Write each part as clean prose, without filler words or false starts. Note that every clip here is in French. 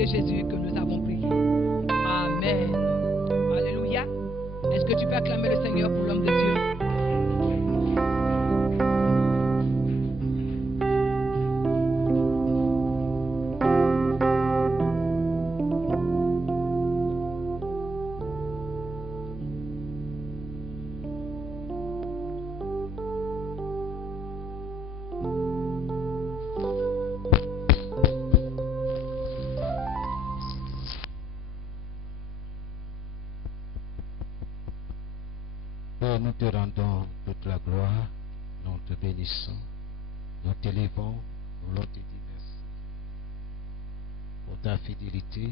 de Jésus que nous avons prié. Amen. Alléluia. Est-ce que tu peux acclamer le Seigneur pour l'homme de Dieu? Nous te rendons toute la gloire, nous te bénissons, nous t'élevons, nous voulons te dire merci pour ta fidélité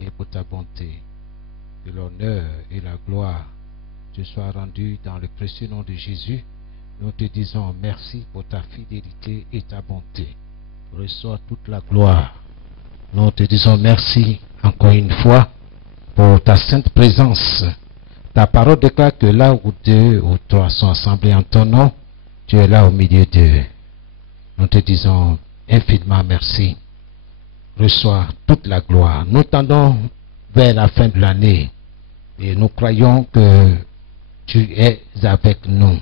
et pour ta bonté. Que l'honneur et la gloire te soient rendus dans le précieux nom de Jésus. Nous te disons merci pour ta fidélité et ta bonté. Reçois toute la gloire. Nous te disons merci encore une fois pour ta sainte présence. Ta parole déclare que là où 2 ou 3 sont assemblés en ton nom, tu es là au milieu d'eux. Nous te disons infiniment merci. Reçois toute la gloire. Nous tendons vers la fin de l'année et nous croyons que tu es avec nous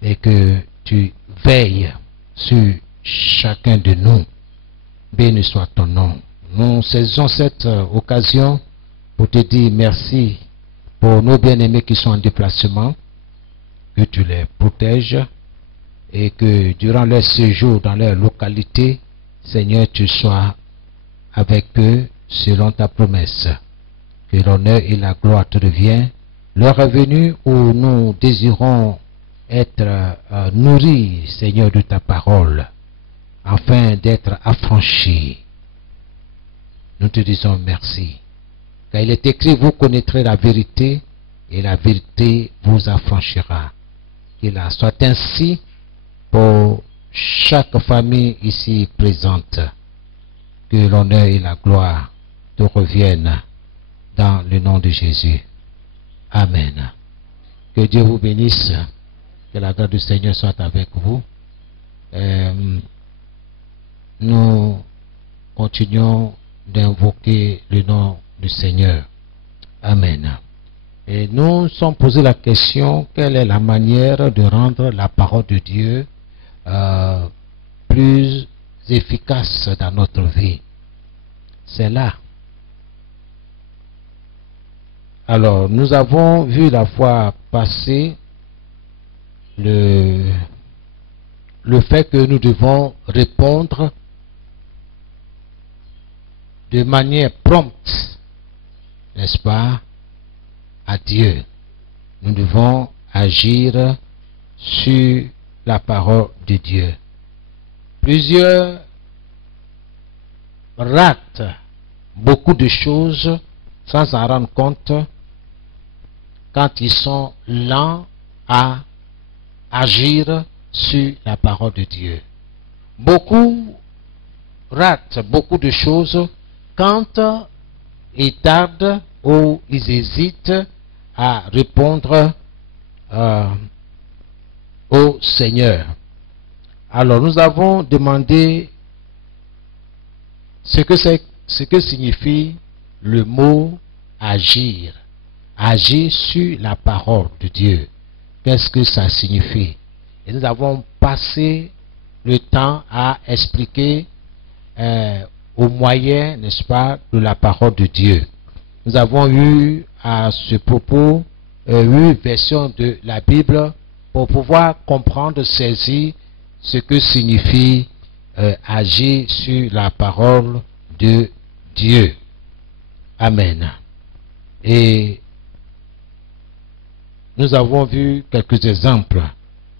et que tu veilles sur chacun de nous. Béni soit ton nom. Nous saisissons cette occasion pour te dire merci pour nos bien-aimés qui sont en déplacement, que tu les protèges et que durant leur séjour dans leur localité, Seigneur, tu sois avec eux selon ta promesse. Que l'honneur et la gloire te reviennent. L'heure est venue où nous désirons être nourris, Seigneur, de ta parole, afin d'être affranchis. Nous te disons merci. Car il est écrit, vous connaîtrez la vérité et la vérité vous affranchira. Qu'il en soit ainsi pour chaque famille ici présente. Que l'honneur et la gloire te reviennent dans le nom de Jésus. Amen. Que Dieu vous bénisse. Que la grâce du Seigneur soit avec vous. Nous continuons d'invoquer le nom du Seigneur. Amen. Et nous sommes posé la question, quelle est la manière de rendre la parole de Dieu plus efficace dans notre vie? C'est là. Alors, nous avons vu la fois passée le fait que nous devons répondre de manière prompte, n'est-ce pas, à Dieu. Nous devons agir sur la parole de Dieu. Plusieurs ratent beaucoup de choses sans s'en rendre compte quand ils sont lents à agir sur la parole de Dieu. Beaucoup ratent beaucoup de choses quand ils tardent ou ils hésitent à répondre au Seigneur. Alors nous avons demandé ce que signifie le mot agir. Agir sur la parole de Dieu. Qu'est-ce que ça signifie? Et nous avons passé le temps à expliquer au moyen, n'est-ce pas, de la parole de Dieu. Nous avons eu à ce propos 8 versions de la Bible pour pouvoir comprendre, saisir ce que signifie agir sur la parole de Dieu. Amen. Et nous avons vu quelques exemples.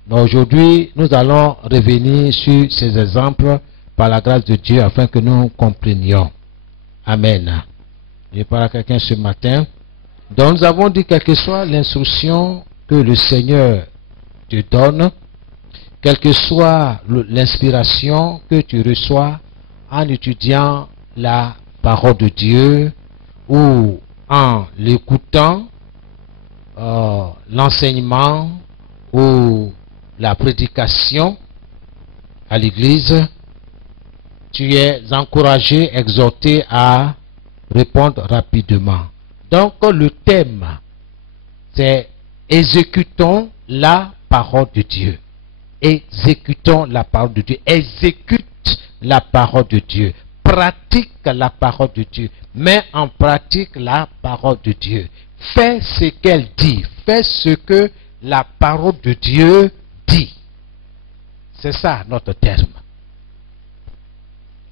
Mais aujourd'hui, nous allons revenir sur ces exemples par la grâce de Dieu afin que nous comprenions. Amen. Je parle à quelqu'un ce matin. Donc nous avons dit, quelle que soit l'instruction que le Seigneur te donne, quelle que soit l'inspiration que tu reçois en étudiant la parole de Dieu ou en l'écoutant, l'enseignement ou la prédication à l'église, tu es encouragé, exhorté à répondre rapidement. Donc le thème, c'est exécutons la parole de Dieu. Exécutons la parole de Dieu. Exécute la parole de Dieu. Pratique la parole de Dieu. Mets en pratique la parole de Dieu. Fais ce qu'elle dit. Fais ce que la parole de Dieu dit. C'est ça notre terme.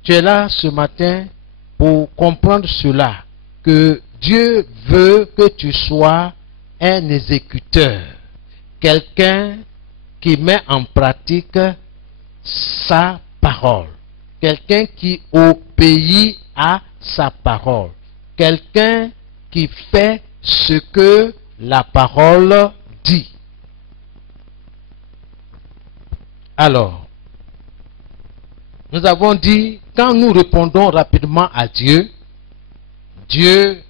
Tu es là ce matin pour comprendre cela, que Dieu veut que tu sois un exécuteur, quelqu'un qui met en pratique sa parole, quelqu'un qui obéit à sa parole, quelqu'un qui fait ce que la parole dit. Alors, nous avons dit, quand nous répondons rapidement à Dieu, Dieu,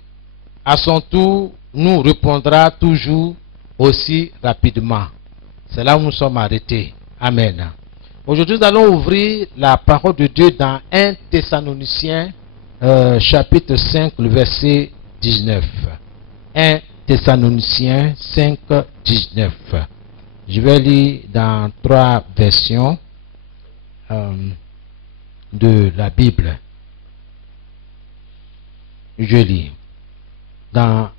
à son tour, nous répondra toujours aussi rapidement. C'est là où nous sommes arrêtés. Amen. Aujourd'hui, nous allons ouvrir la parole de Dieu dans 1 Thessaloniciens, chapitre 5, le verset 19. 1 Thessaloniciens 5, 19. Je vais lire dans 3 versions de la Bible. Je lis dans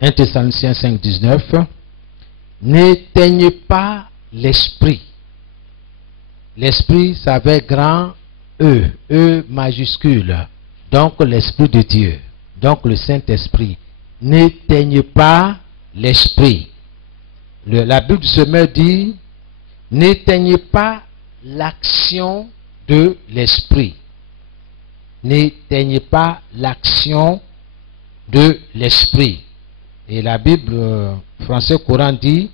1 Thessaloniciens 5, 19. N'éteignez pas l'esprit. L'esprit, ça avait grand E, E majuscule. Donc l'esprit de Dieu. Donc le Saint-Esprit. N'éteignez pas l'esprit. La Bible du Semeur dit, n'éteignez pas l'action de l'esprit. N'éteignez pas l'action de l'esprit. Et la Bible français courant dit,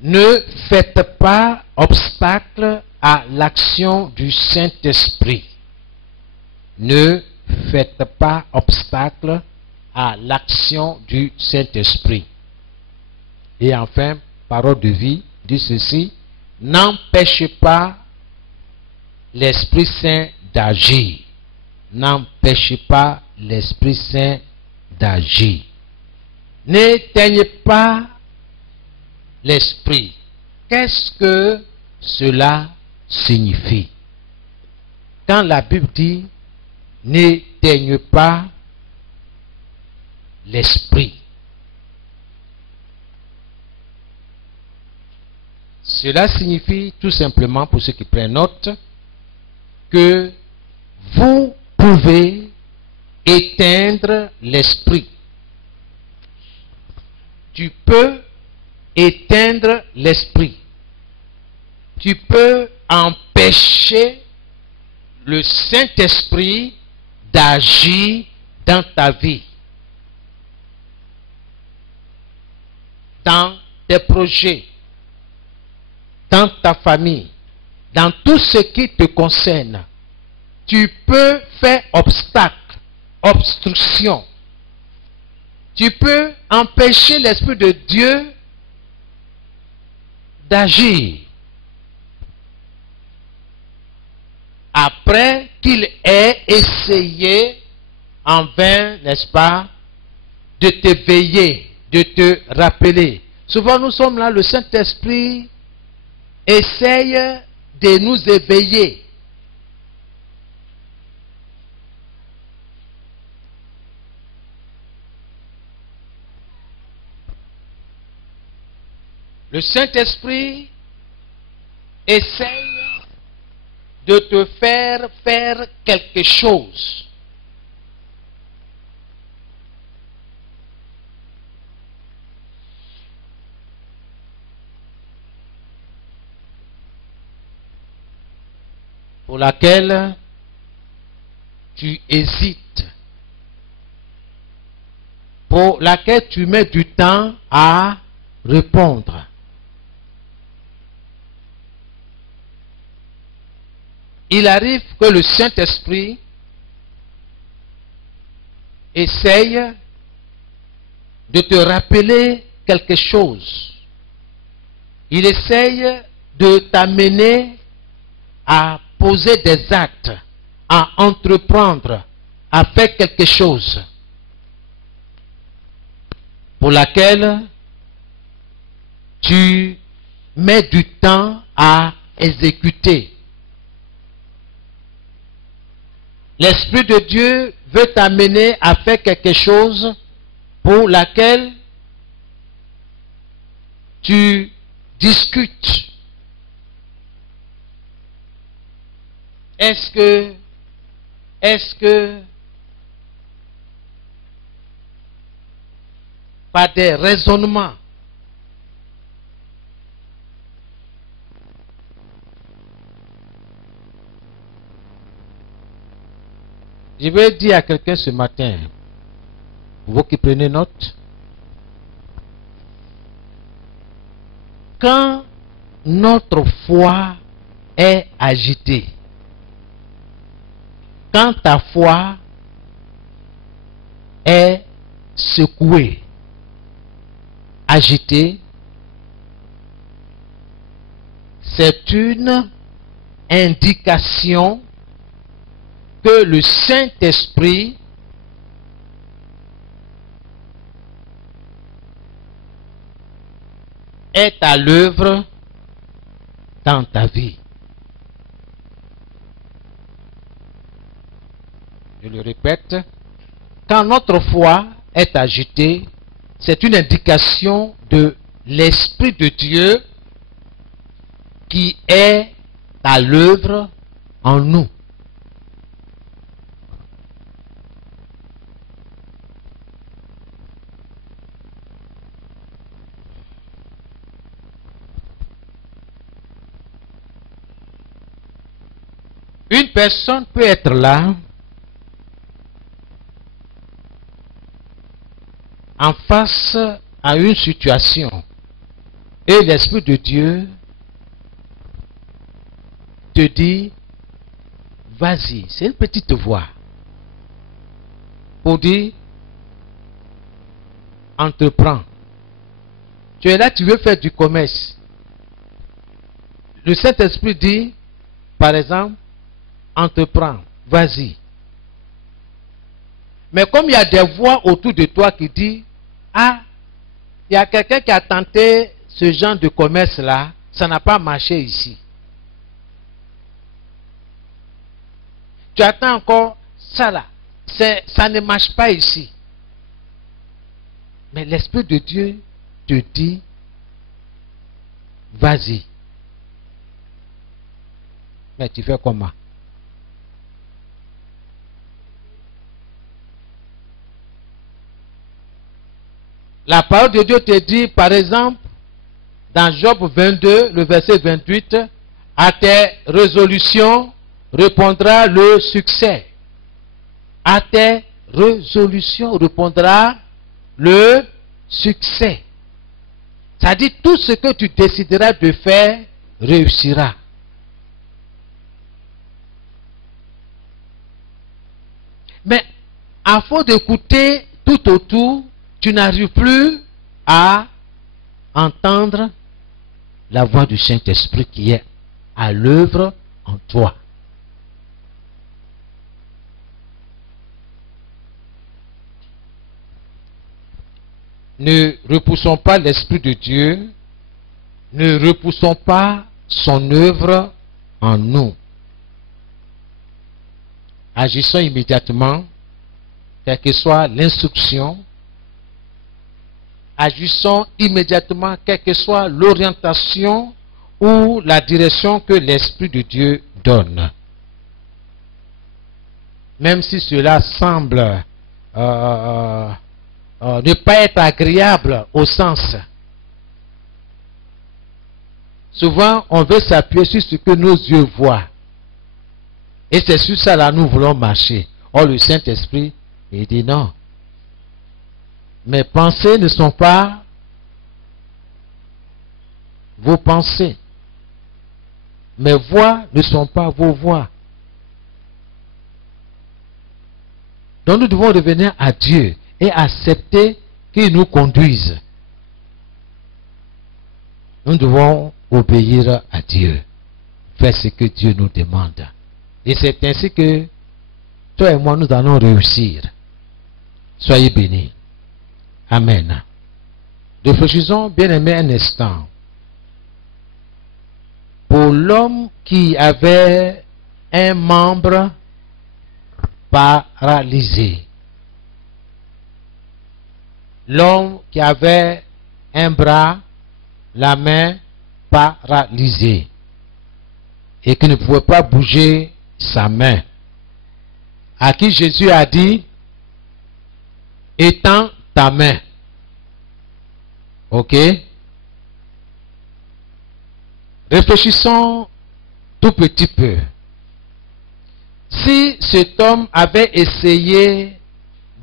ne faites pas obstacle à l'action du Saint-Esprit. Ne faites pas obstacle à l'action du Saint-Esprit. Et enfin, parole de vie, dit ceci, n'empêchez pas l'Esprit Saint d'agir. N'empêchez pas l'Esprit Saint d'agir. N'éteignez pas l'Esprit. Qu'est-ce que cela signifie? Quand la Bible dit, n'éteignez pas l'Esprit, cela signifie tout simplement, pour ceux qui prennent note, que vous pouvez éteindre l'esprit. Tu peux éteindre l'esprit. Tu peux empêcher le Saint-Esprit d'agir dans ta vie, dans tes projets, dans ta famille, dans tout ce qui te concerne. Tu peux faire obstacle, obstruction. Tu peux empêcher l'Esprit de Dieu d'agir après qu'il ait essayé en vain, n'est-ce pas, de t'éveiller, de te rappeler. Souvent nous sommes là, le Saint-Esprit essaye de nous éveiller. Le Saint-Esprit essaye de te faire quelque chose. Pour laquelle tu hésites, pour laquelle tu mets du temps à répondre. Il arrive que le Saint-Esprit essaye de te rappeler quelque chose. Il essaye de t'amener à poser des actes, à entreprendre, à faire quelque chose pour laquelle tu mets du temps à exécuter. L'Esprit de Dieu veut t'amener à faire quelque chose pour laquelle tu discutes. Est-ce que par des raisonnements, je vais dire à quelqu'un ce matin, vous qui prenez note, quand notre foi est agitée, quand ta foi est secouée, agitée, c'est une indication que le Saint-Esprit est à l'œuvre dans ta vie. Je le répète, quand notre foi est agitée, c'est une indication de l'Esprit de Dieu qui est à l'œuvre en nous. Une personne peut être là, en face à une situation, et l'Esprit de Dieu te dit, vas-y, c'est une petite voix, pour dire, entreprends. Tu es là, tu veux faire du commerce. Le Saint-Esprit dit, par exemple, entreprends, vas-y. Mais comme il y a des voix autour de toi qui disent, ah, il y a quelqu'un qui a tenté ce genre de commerce-là, ça n'a pas marché ici. Tu attends encore ça là, ça ne marche pas ici. Mais l'Esprit de Dieu te dit, vas-y. Mais tu fais comment? La parole de Dieu te dit, par exemple, dans Job 22, le verset 28, à tes résolutions répondra le succès. À tes résolutions répondra le succès. Ça dit, tout ce que tu décideras de faire réussira. Mais à force d'écouter tout autour, tu n'arrives plus à entendre la voix du Saint-Esprit qui est à l'œuvre en toi. Ne repoussons pas l'Esprit de Dieu, ne repoussons pas son œuvre en nous. Agissons immédiatement, quelle que soit l'instruction. Agissons immédiatement, quelle que soit l'orientation ou la direction que l'Esprit de Dieu donne. Même si cela semble ne pas être agréable au sens. Souvent, on veut s'appuyer sur ce que nos yeux voient. Et c'est sur ça là nous voulons marcher. Or, le Saint-Esprit, il dit non. Mes pensées ne sont pas vos pensées. Mes voix ne sont pas vos voix. Donc nous devons revenir à Dieu et accepter qui nous conduisent, nous devons obéir à Dieu, faire ce que Dieu nous demande. Et c'est ainsi que toi et moi, nous allons réussir. Soyez bénis. Amen. Réfléchissons, bien-aimés, un instant. Pour l'homme qui avait un membre paralysé, l'homme qui avait un bras, la main paralysée, et qui ne pouvait pas bouger sa main, à qui Jésus a dit, étends ta main. Ok? Réfléchissons tout petit peu. Si cet homme avait essayé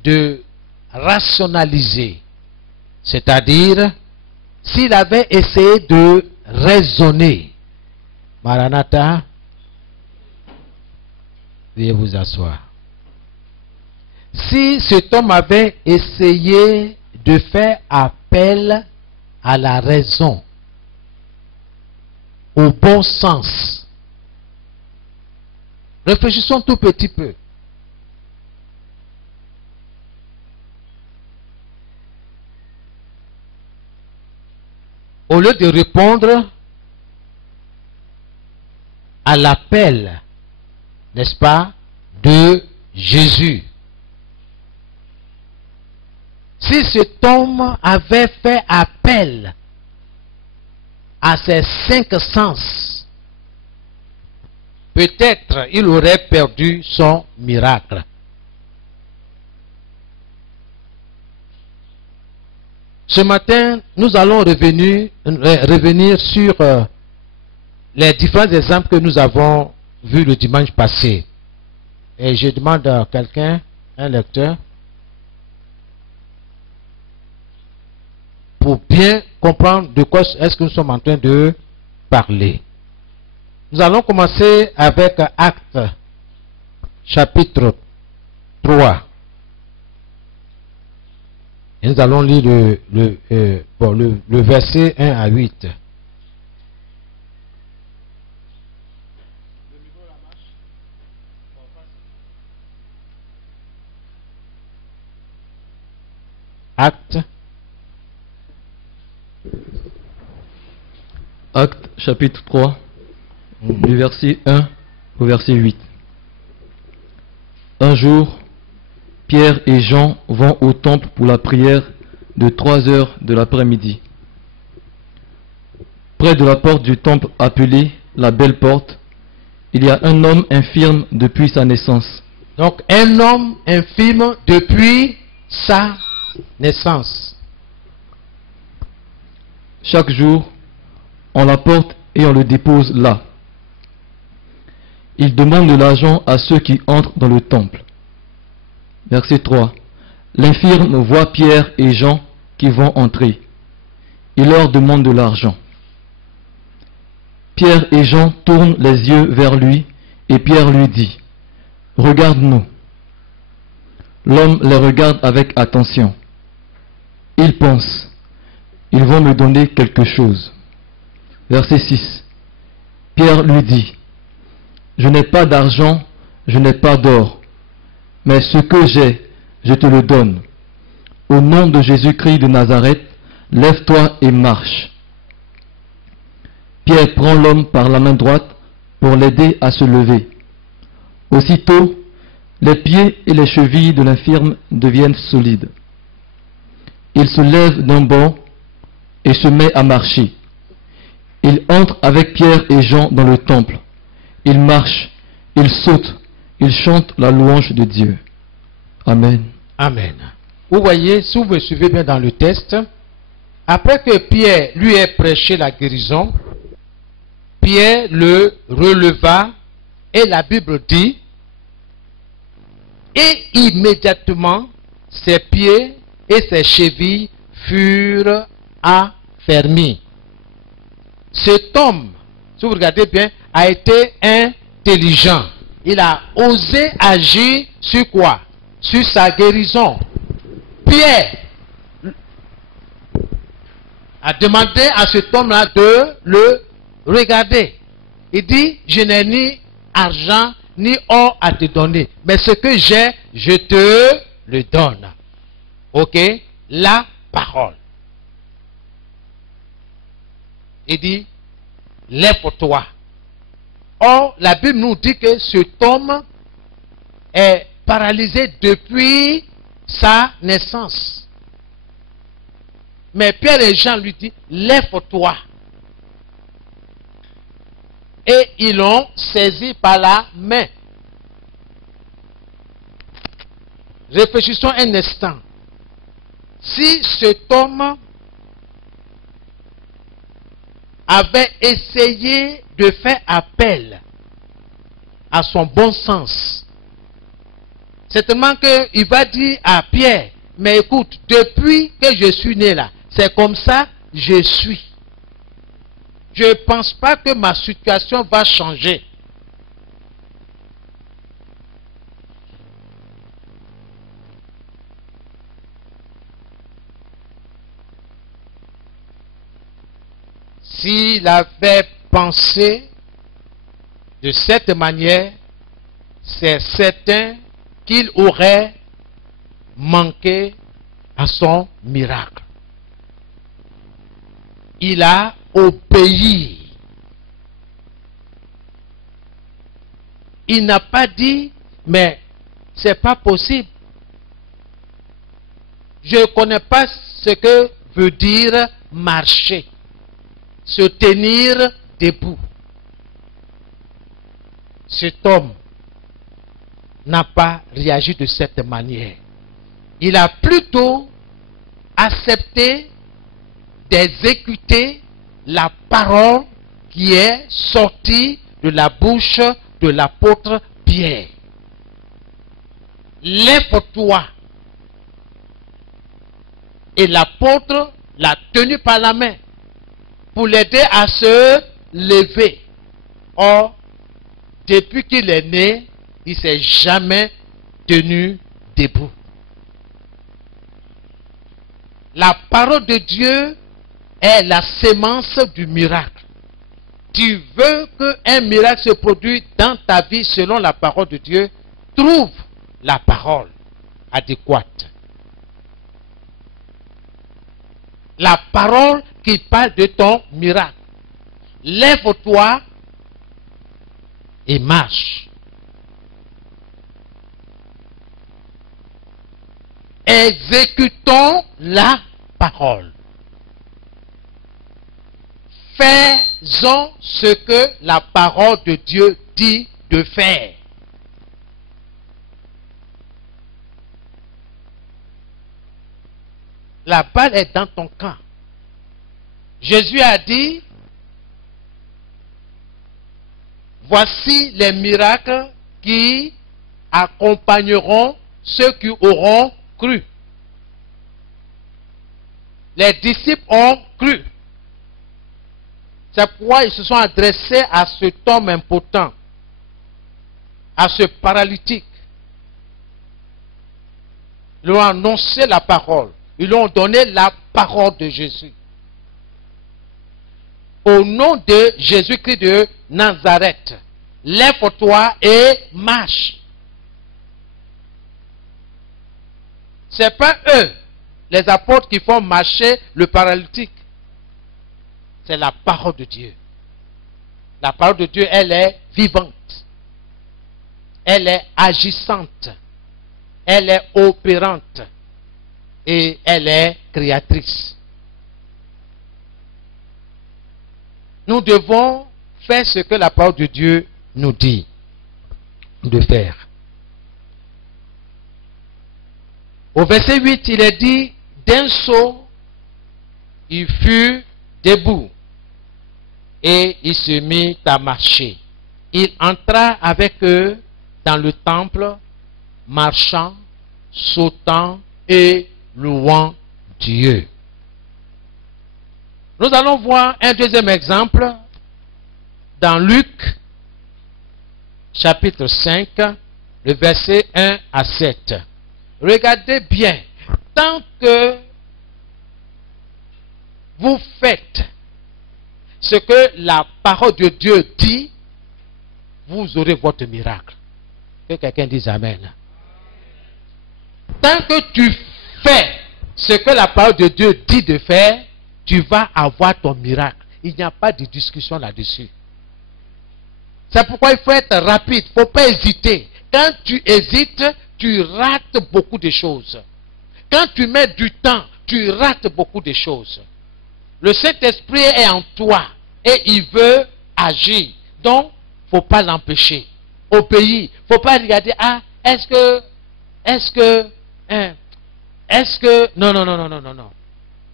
de rationaliser, c'est-à-dire s'il avait essayé de raisonner, Maranatha, veuillez vous asseoir. Si cet homme avait essayé de faire appel à la raison, au bon sens, réfléchissons tout petit peu. Au lieu de répondre à l'appel, n'est-ce pas, de Jésus. Si cet homme avait fait appel à ses 5 sens, peut-être il aurait perdu son miracle. Ce matin, nous allons revenir sur les différents exemples que nous avons vus le dimanche passé. Et je demande à quelqu'un, un lecteur, pour bien comprendre de quoi est-ce que nous sommes en train de parler. Nous allons commencer avec Actes, chapitre 3. Et nous allons lire le verset 1 à 8. Actes. Actes chapitre 3, du verset 1 au verset 8. Un jour, Pierre et Jean vont au temple pour la prière de 3 heures de l'après-midi. Près de la porte du temple appelée la Belle Porte, il y a un homme infirme depuis sa naissance. Donc un homme infirme depuis sa naissance. Chaque jour, on l'apporte et on le dépose là. Il demande de l'argent à ceux qui entrent dans le temple. Verset 3. L'infirme voit Pierre et Jean qui vont entrer. Il leur demande de l'argent. Pierre et Jean tournent les yeux vers lui et Pierre lui dit, « Regarde-nous. » L'homme les regarde avec attention. Il pense, « Ils vont me donner quelque chose. » Verset 6. Pierre lui dit, « Je n'ai pas d'argent, je n'ai pas d'or, mais ce que j'ai, je te le donne. Au nom de Jésus-Christ de Nazareth, lève-toi et marche. » Pierre prend l'homme par la main droite pour l'aider à se lever. Aussitôt, les pieds et les chevilles de l'infirme deviennent solides. Il se lève d'un bond et se met à marcher. Il entre avec Pierre et Jean dans le temple. Il marche, il saute, il chante la louange de Dieu. Amen. Amen. Vous voyez, si vous me suivez bien dans le texte, après que Pierre lui ait prêché la guérison, Pierre le releva et la Bible dit, et immédiatement ses pieds et ses chevilles furent affermis. Cet homme, si vous regardez bien, a été intelligent. Il a osé agir sur quoi? Sur sa guérison. Pierre, a demandé à cet homme-là de le regarder. Il dit, je n'ai ni argent ni or à te donner, mais ce que j'ai, je te le donne. Ok? La parole. Il dit, lève-toi. Or, la Bible nous dit que cet homme est paralysé depuis sa naissance. Mais Pierre et Jean lui disent, lève-toi. Et ils l'ont saisi par la main. Réfléchissons un instant. Si cet homme avait essayé de faire appel à son bon sens, certainement qu'il va dire à Pierre, mais écoute, depuis que je suis né là, c'est comme ça je suis. Je ne pense pas que ma situation va changer. S'il avait pensé de cette manière, c'est certain qu'il aurait manqué à son miracle. Il a obéi. Il n'a pas dit, mais c'est pas possible. Je ne connais pas ce que veut dire marcher, se tenir debout. Cet homme n'a pas réagi de cette manière. Il a plutôt accepté d'exécuter la parole qui est sortie de la bouche de l'apôtre Pierre. Lève-toi. Et l'apôtre l'a tenu par la main pour l'aider à se lever. Or, depuis qu'il est né, il ne s'est jamais tenu debout. La parole de Dieu est la sémence du miracle. Tu veux qu'un miracle se produise dans ta vie selon la parole de Dieu, trouve la parole adéquate. La parole qui parle de ton miracle. Lève-toi et marche. Exécutons la parole. Faisons ce que la parole de Dieu dit de faire. La balle est dans ton camp. Jésus a dit, voici les miracles qui accompagneront ceux qui auront cru. Les disciples ont cru. C'est pourquoi ils se sont adressés à cet homme impotent, à ce paralytique. Ils lui ont annoncé la parole. Ils lui ont donné la parole de Jésus. Au nom de Jésus-Christ de Nazareth, lève-toi et marche. Ce n'est pas eux, les apôtres, qui font marcher le paralytique. C'est la parole de Dieu. La parole de Dieu, elle est vivante. Elle est agissante. Elle est opérante. Et elle est créatrice. Nous devons faire ce que la parole de Dieu nous dit de faire. Au verset 8, il est dit, d'un saut, il fut debout et il se mit à marcher. Il entra avec eux dans le temple, marchant, sautant et louant Dieu. Nous allons voir un deuxième exemple dans Luc, chapitre 5, le verset 1 à 7. Regardez bien, tant que vous faites ce que la parole de Dieu dit, vous aurez votre miracle. Que quelqu'un dise Amen. Tant que tu fais ce que la parole de Dieu dit de faire, tu vas avoir ton miracle. Il n'y a pas de discussion là-dessus. C'est pourquoi il faut être rapide. Il ne faut pas hésiter. Quand tu hésites, tu rates beaucoup de choses. Quand tu mets du temps, tu rates beaucoup de choses. Le Saint-Esprit est en toi et il veut agir. Donc, il ne faut pas l'empêcher. Obéir. Il ne faut pas regarder, ah, est-ce que, non.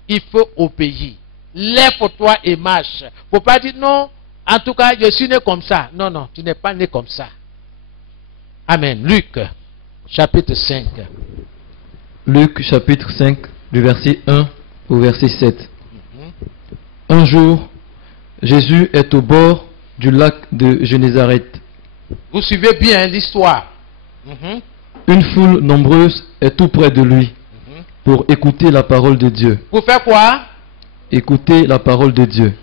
Il faut obéir. Lève-toi et marche. Il ne faut pas dire, non, en tout cas, je suis né comme ça. Non, tu n'es pas né comme ça. Amen. Luc, chapitre 5. Luc chapitre 5, du verset 1 au verset 7. Un jour, Jésus est au bord du lac de Génézareth. Vous suivez bien l'histoire. Une foule nombreuse est tout près de lui pour écouter la parole de Dieu. Pour faire quoi? Écouter la parole de Dieu.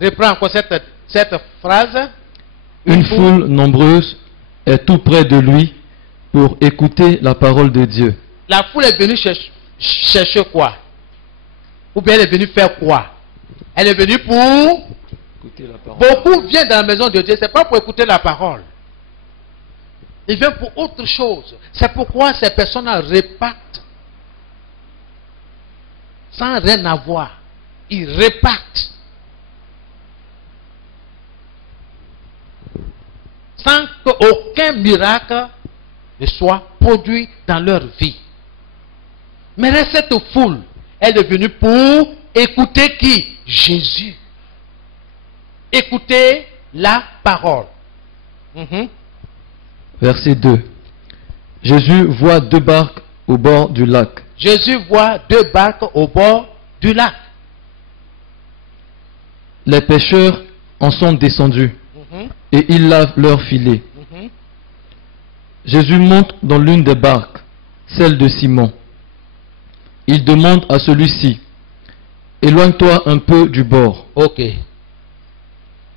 Reprends encore cette phrase. Une foule nombreuse est tout près de lui pour écouter la parole de Dieu. La foule est venue chercher quoi? Ou bien elle est venue faire quoi? Elle est venue pour écouter la parole. Beaucoup viennent dans la maison de Dieu, ce n'est pas pour écouter la parole. Ils viennent pour autre chose. C'est pourquoi ces personnes repartent sans rien avoir. Ils repartent sans qu'aucun miracle ne soit produit dans leur vie. Mais cette foule, elle est venue pour écouter qui? Jésus. Écouter la parole. Verset 2. Jésus voit 2 barques au bord du lac. Jésus voit 2 barques au bord du lac. Les pêcheurs en sont descendus et ils lavent leurs filets. Jésus monte dans l'une des barques, celle de Simon. Il demande à celui-ci, éloigne-toi un peu du bord. Ok.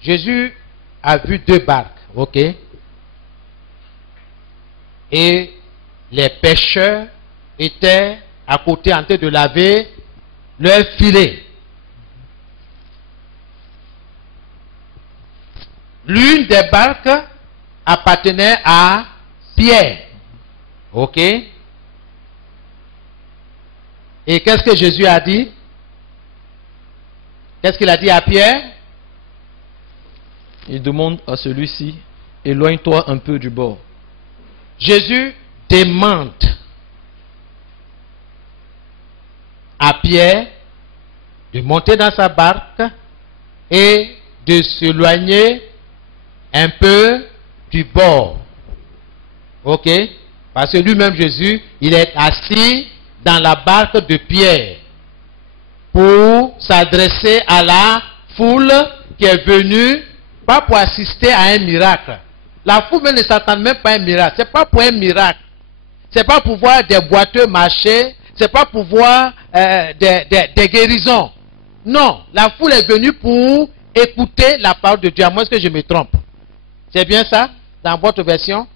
Jésus a vu 2 barques. Ok. Et les pêcheurs étaient à côté en train de laver leurs filets. L'une des barques appartenait à Pierre. Ok. Et qu'est-ce que Jésus a dit? Qu'est-ce qu'il a dit à Pierre? Il demande à celui-ci, éloigne-toi un peu du bord. Jésus demande à Pierre de monter dans sa barque et de s'éloigner un peu du bord. Ok? Parce que lui-même, Jésus, il est assis dans la barque de Pierre pour s'adresser à la foule qui est venue, pas pour assister à un miracle. La foule ne s'attend même pas à un miracle. Ce n'est pas pour un miracle. Ce n'est pas pour voir des boiteux marcher. Ce n'est pas pour voir des guérisons. Non, la foule est venue pour écouter la parole de Dieu. À moins que je me trompe. C'est bien ça, dans votre version?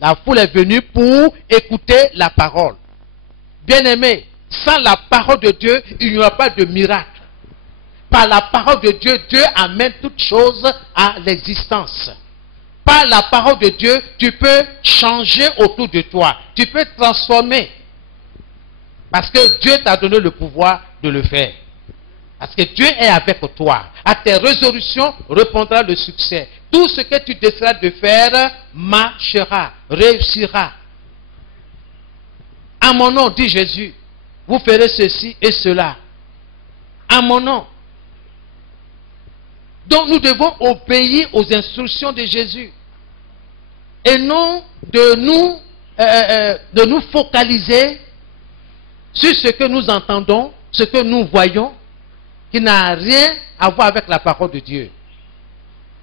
La foule est venue pour écouter la parole. Bien-aimé, sans la parole de Dieu, il n'y aura pas de miracle. Par la parole de Dieu, Dieu amène toutes choses à l'existence. Par la parole de Dieu, tu peux changer autour de toi. Tu peux transformer. Parce que Dieu t'a donné le pouvoir de le faire. Parce que Dieu est avec toi. À tes résolutions répondra le succès. Tout ce que tu décideras de faire marchera, réussira. À mon nom, dit Jésus, vous ferez ceci et cela. À mon nom. Donc nous devons obéir aux instructions de Jésus. Et non de nous focaliser sur ce que nous entendons, ce que nous voyons, qui n'a rien à voir avec la parole de Dieu.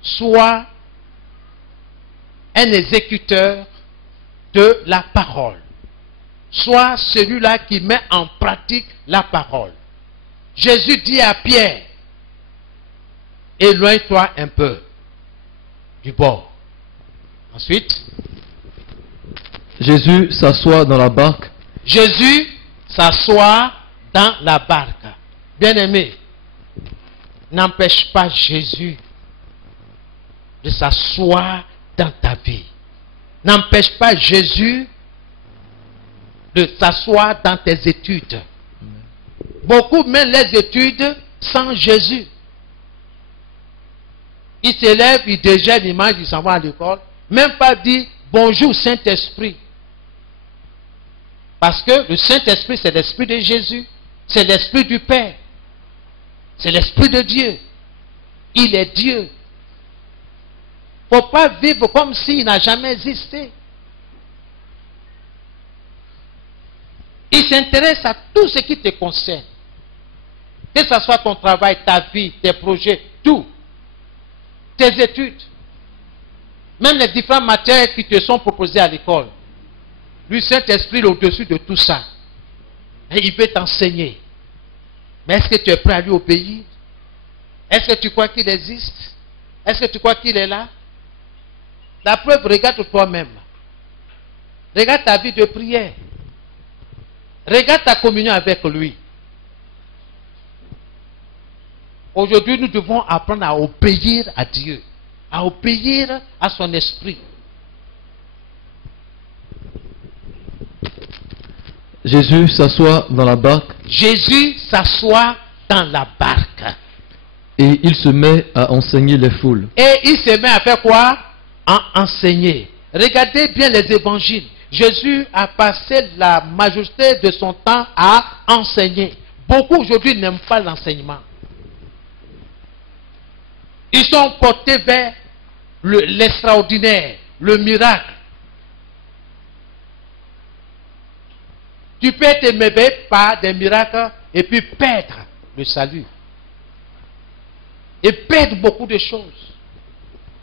Sois un exécuteur de la parole. Sois celui-là qui met en pratique la parole. Jésus dit à Pierre, éloigne-toi un peu du bord. Ensuite, Jésus s'assoit dans la barque. Jésus s'assoit dans la barque. Bien-aimé, n'empêche pas Jésus de s'asseoir dans ta vie. N'empêche pas Jésus de s'asseoir dans tes études. Beaucoup mènent les études sans Jésus. Ils s'élèvent, ils déjeunent, ils mangent, ils s'en vont à l'école. Même pas dire bonjour Saint-Esprit. Parce que le Saint-Esprit, c'est l'Esprit de Jésus. C'est l'Esprit du Père. C'est l'Esprit de Dieu. Il est Dieu. Il ne faut pas vivre comme s'il n'a jamais existé. Il s'intéresse à tout ce qui te concerne. Que ce soit ton travail, ta vie, tes projets, tout. Tes études. Même les différentes matières qui te sont proposées à l'école. Lui, Saint-Esprit, est au-dessus de tout ça. Et il veut t'enseigner. Mais est-ce que tu es prêt à lui obéir? Est-ce que tu crois qu'il existe? Est-ce que tu crois qu'il est là? La preuve, regarde toi-même. Regarde ta vie de prière. Regarde ta communion avec lui. Aujourd'hui, nous devons apprendre à obéir à Dieu. À obéir à son esprit. Jésus s'assoit dans la barque. Jésus s'assoit dans la barque. Et il se met à enseigner les foules. Et il se met à faire quoi? À enseigner. Regardez bien les évangiles. Jésus a passé la majorité de son temps à enseigner. Beaucoup aujourd'hui n'aiment pas l'enseignement. Ils sont portés vers l'extraordinaire, le miracle. Tu peux être émerveillé par des miracles et puis perdre le salut. Et perdre beaucoup de choses.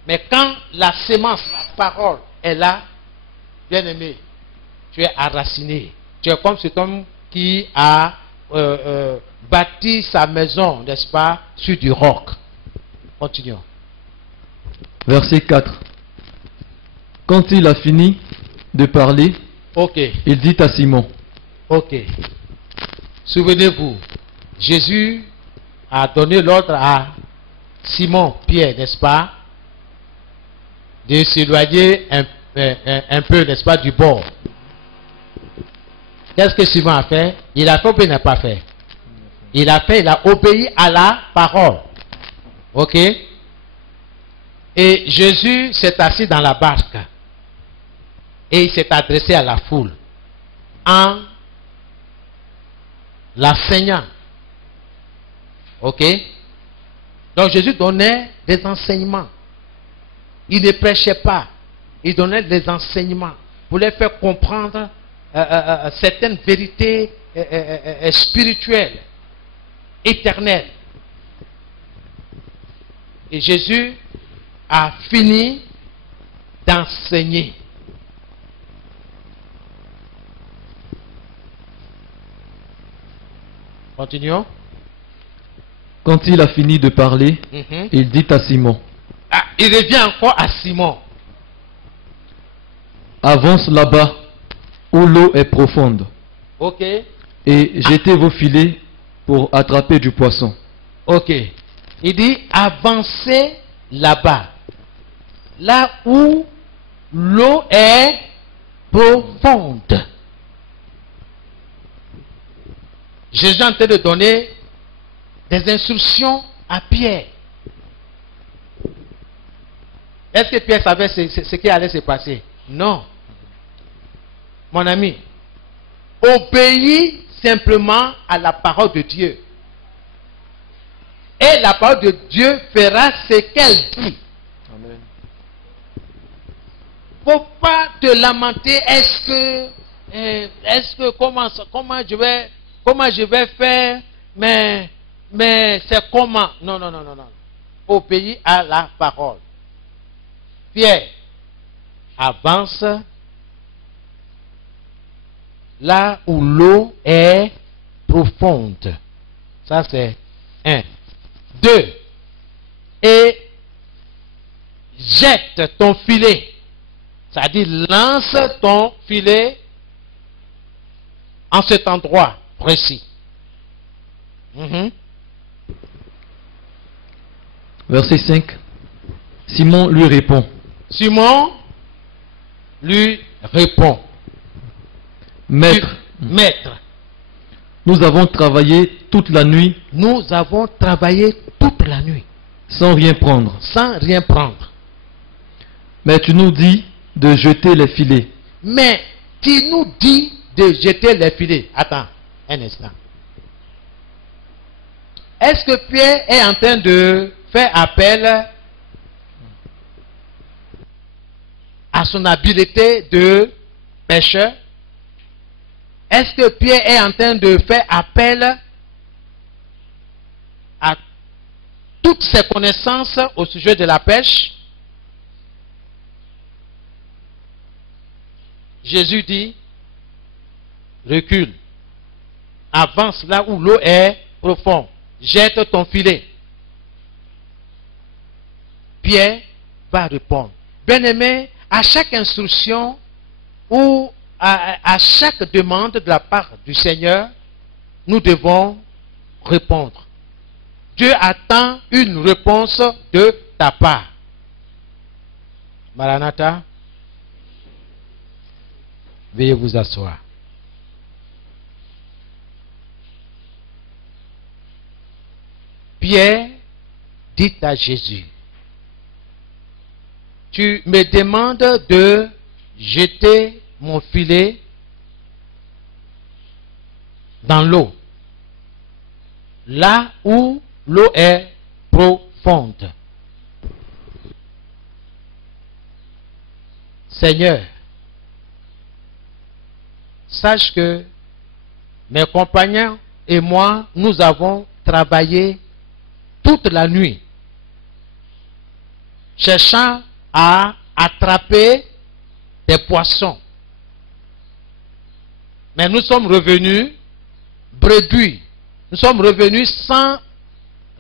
Mais quand la sémence, la parole est là, bien aimé, tu es enraciné. Tu es comme cet homme qui a bâti sa maison, n'est-ce pas, sur du roc. Continuons. Verset 4. Quand il a fini de parler, Ok. il dit à Simon. Ok. Souvenez-vous, Jésus a donné l'ordre à Simon, Pierre, n'est-ce pas, de s'éloigner un peu, n'est-ce pas, du bord. Qu'est-ce que Simon a fait? Il a fait ou il n'a pas fait? Il a fait, il a obéi à la parole. Ok? Et Jésus s'est assis dans la barque. Et il s'est adressé à la foule. En l'enseignant. Ok? Donc Jésus donnait des enseignements. Il ne prêchait pas. Il donnait des enseignements pour les faire comprendre certaines vérités spirituelles, éternelles. Et Jésus a fini d'enseigner. Continuons. Quand il a fini de parler, il dit à Simon. Ah, il revient encore à Simon. Avance là-bas où l'eau est profonde. Ok. Et jetez vos filets pour attraper du poisson. Ok. Il dit avancez là-bas. Là où l'eau est profonde. Jésus est en train de donner des instructions à Pierre. Est-ce que Pierre savait ce qui allait se passer? Non. Mon ami, obéis simplement à la parole de Dieu. Et la parole de Dieu fera ce qu'elle dit. Amen. Faut pas te lamenter. Est-ce que comment je vais faire? Mais c'est comment? Non. Obéis à la parole. Pierre, avance là où l'eau est profonde. Ça c'est 1. 2. Et jette ton filet. Ça dit, lance ton filet en cet endroit précis. Verset 5. Simon lui répond. Simon lui répond. Maître, Maître, nous avons travaillé toute la nuit nous avons travaillé toute la nuit sans rien prendre. sans rien prendre. Mais tu nous dis de jeter les filets. Mais tu nous dis de jeter les filets. Attends un instant. Est-ce que Pierre est en train de faire appel à son habileté de pêcheur? Est-ce que Pierre est en train de faire appel à toutes ses connaissances au sujet de la pêche? Jésus dit, recule, avance là où l'eau est profonde, jette ton filet. Pierre va répondre. Bien-aimé, à chaque instruction ou à chaque demande de la part du Seigneur, nous devons répondre. Dieu attend une réponse de ta part. Maranatha, veuillez vous asseoir. Pierre dit à Jésus, tu me demandes de jeter mon filet dans l'eau, là où l'eau est profonde. Seigneur, sache que mes compagnons et moi, nous avons travaillé toute la nuit, cherchant à attraper des poissons. Mais nous sommes revenus bredouilles. Nous sommes revenus sans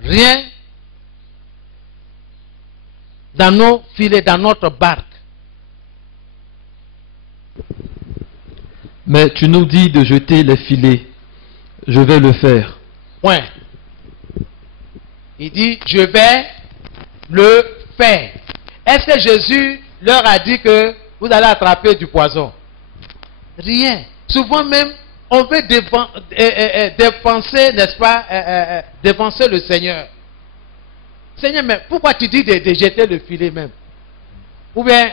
rien dans nos filets, dans notre barque. Mais tu nous dis de jeter les filets. Je vais le faire. Point. Il dit, je vais le faire. Est-ce que Jésus leur a dit que vous allez attraper du poison? Rien. Souvent même, on veut défoncer, n'est-ce pas, défoncer le Seigneur. Seigneur, mais pourquoi tu dis de jeter le filet même? Ou bien,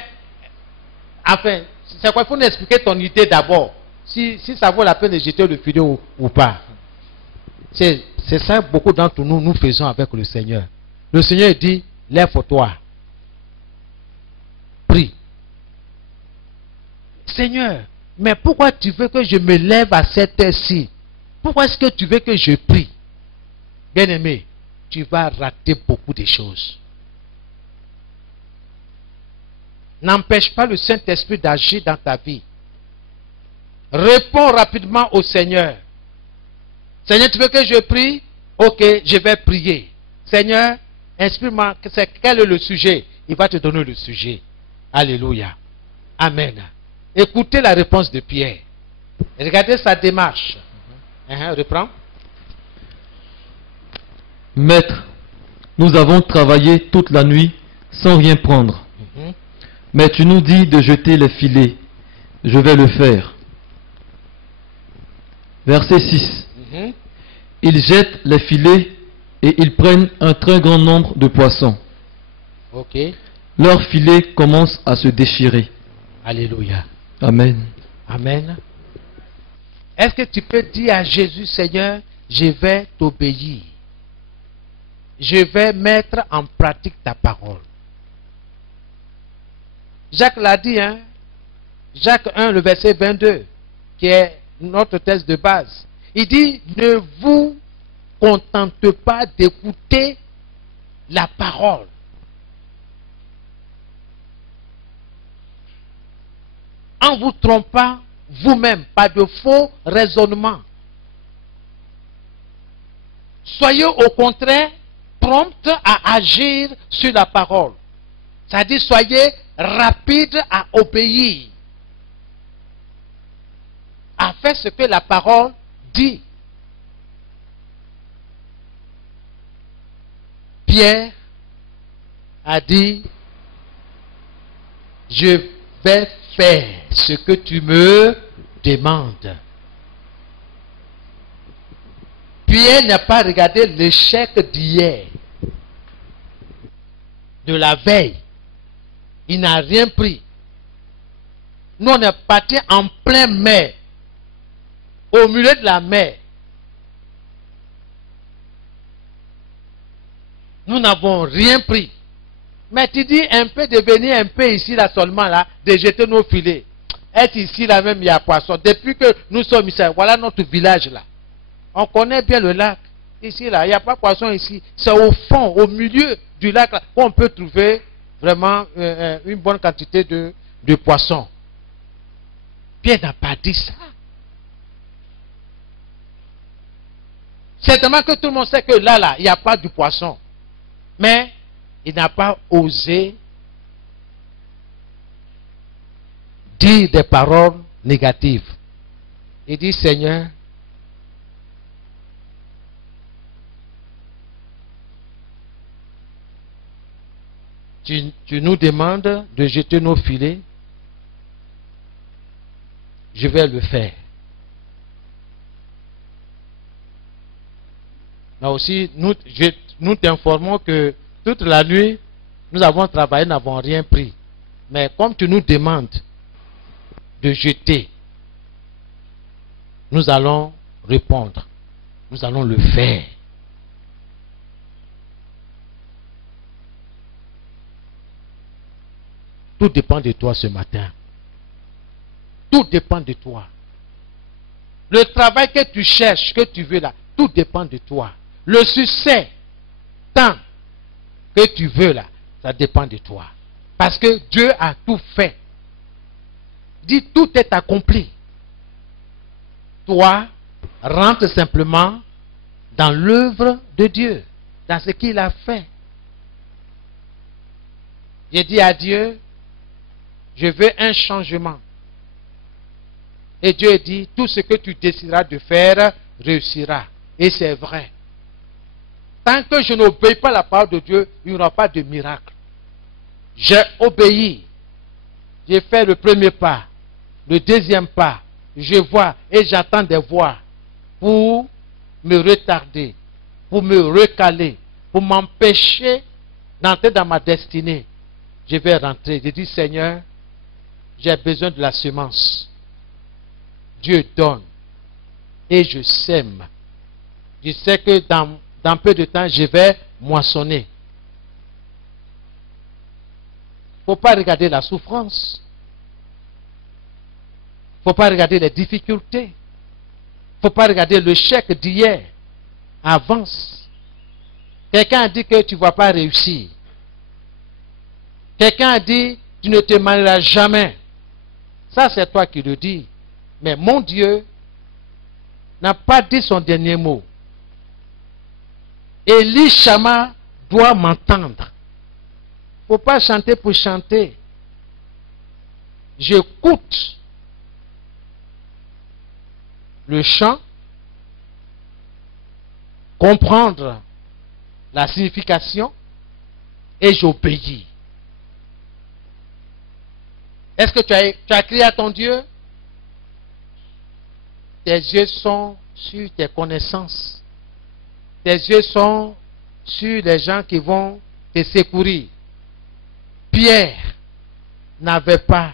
enfin, c'est quoi? Il faut nous expliquer ton idée d'abord. Si ça vaut la peine de jeter le filet ou pas. C'est ça beaucoup d'entre nous, nous faisons avec le Seigneur. Le Seigneur dit, lève-toi. Prie. Seigneur, mais pourquoi tu veux que je me lève à cette heure-ci? Pourquoi est-ce que tu veux que je prie? Bien-aimé, tu vas rater beaucoup de choses. N'empêche pas le Saint-Esprit d'agir dans ta vie. Réponds rapidement au Seigneur. Seigneur, tu veux que je prie? Ok, je vais prier. Seigneur, inspire-moi, quel est le sujet? Il va te donner le sujet. Alléluia. Amen. Écoutez la réponse de Pierre. Regardez sa démarche. Reprends. Maître, nous avons travaillé toute la nuit sans rien prendre. Mais tu nous dis de jeter les filets. Je vais le faire. Verset 6. Ils jettent les filets et ils prennent un très grand nombre de poissons. Ok. Leurs filets commencent à se déchirer. Alléluia. Amen. Amen. Est-ce que tu peux dire à Jésus, Seigneur, je vais t'obéir. Je vais mettre en pratique ta parole. Jacques l'a dit, hein? Jacques 1, le verset 22, qui est notre texte de base. Il dit, ne vous contentez pas d'écouter la parole. En vous trompant vous-même par de faux raisonnements. Soyez au contraire prompts à agir sur la parole. Ça dit, soyez rapides à obéir, à faire ce que la parole dit. Pierre a dit, je vais faire ce que tu me demandes. Pierre n'a pas regardé l'échec d'hier, de la veille. Il n'a rien pris. Nous, on est parti en plein mer, au milieu de la mer. Nous n'avons rien pris. Mais tu dis un peu de venir un peu ici, là seulement, là, de jeter nos filets. Être ici, là même, il y a poisson. Depuis que nous sommes ici, voilà notre village, là. On connaît bien le lac. Ici, là, il n'y a pas de poisson ici. C'est au fond, au milieu du lac, là, qu'on peut trouver vraiment une bonne quantité de poissons. Pierre n'a pas dit ça. Certainement que tout le monde sait que là, il n'y a pas de poisson. Mais il n'a pas osé dire des paroles négatives. Il dit, Seigneur, tu nous demandes de jeter nos filets, je vais le faire. Mais aussi, nous t'informons que toute la nuit, nous avons travaillé, n'avons rien pris. Mais comme tu nous demandes de jeter, nous allons répondre. Nous allons le faire. Tout dépend de toi ce matin. Tout dépend de toi. Le travail que tu cherches, que tu veux là, tout dépend de toi. Le succès, tant que tu veux là, ça dépend de toi. Parce que Dieu a tout fait. Dis, tout est accompli. Toi, rentre simplement dans l'œuvre de Dieu, dans ce qu'il a fait. J'ai dit à Dieu, je veux un changement. Et Dieu dit, tout ce que tu décideras de faire réussira. Et c'est vrai. Tant que je n'obéis pas la parole de Dieu, il n'y aura pas de miracle. J'ai obéi. J'ai fait le premier pas. Le deuxième pas. Je vois et j'attends des voix pour me retarder, pour me recaler, pour m'empêcher d'entrer dans ma destinée. Je vais rentrer. Je dis, Seigneur, j'ai besoin de la semence. Dieu donne. Et je sème. Je sais que dans peu de temps, je vais moissonner. Il ne faut pas regarder la souffrance. Il ne faut pas regarder les difficultés. Il ne faut pas regarder le chèque d'hier. Avance. Quelqu'un a dit que tu ne vas pas réussir. Quelqu'un a dit tu ne te marieras jamais. Ça, c'est toi qui le dis. Mais mon Dieu n'a pas dit son dernier mot. Élie Chama doit m'entendre. Il ne faut pas chanter pour chanter. J'écoute le chant, comprendre la signification et j'obéis. Est-ce que tu as crié à ton Dieu? Tes yeux sont sur tes connaissances. Tes yeux sont sur les gens qui vont te secourir. Pierre n'avait pas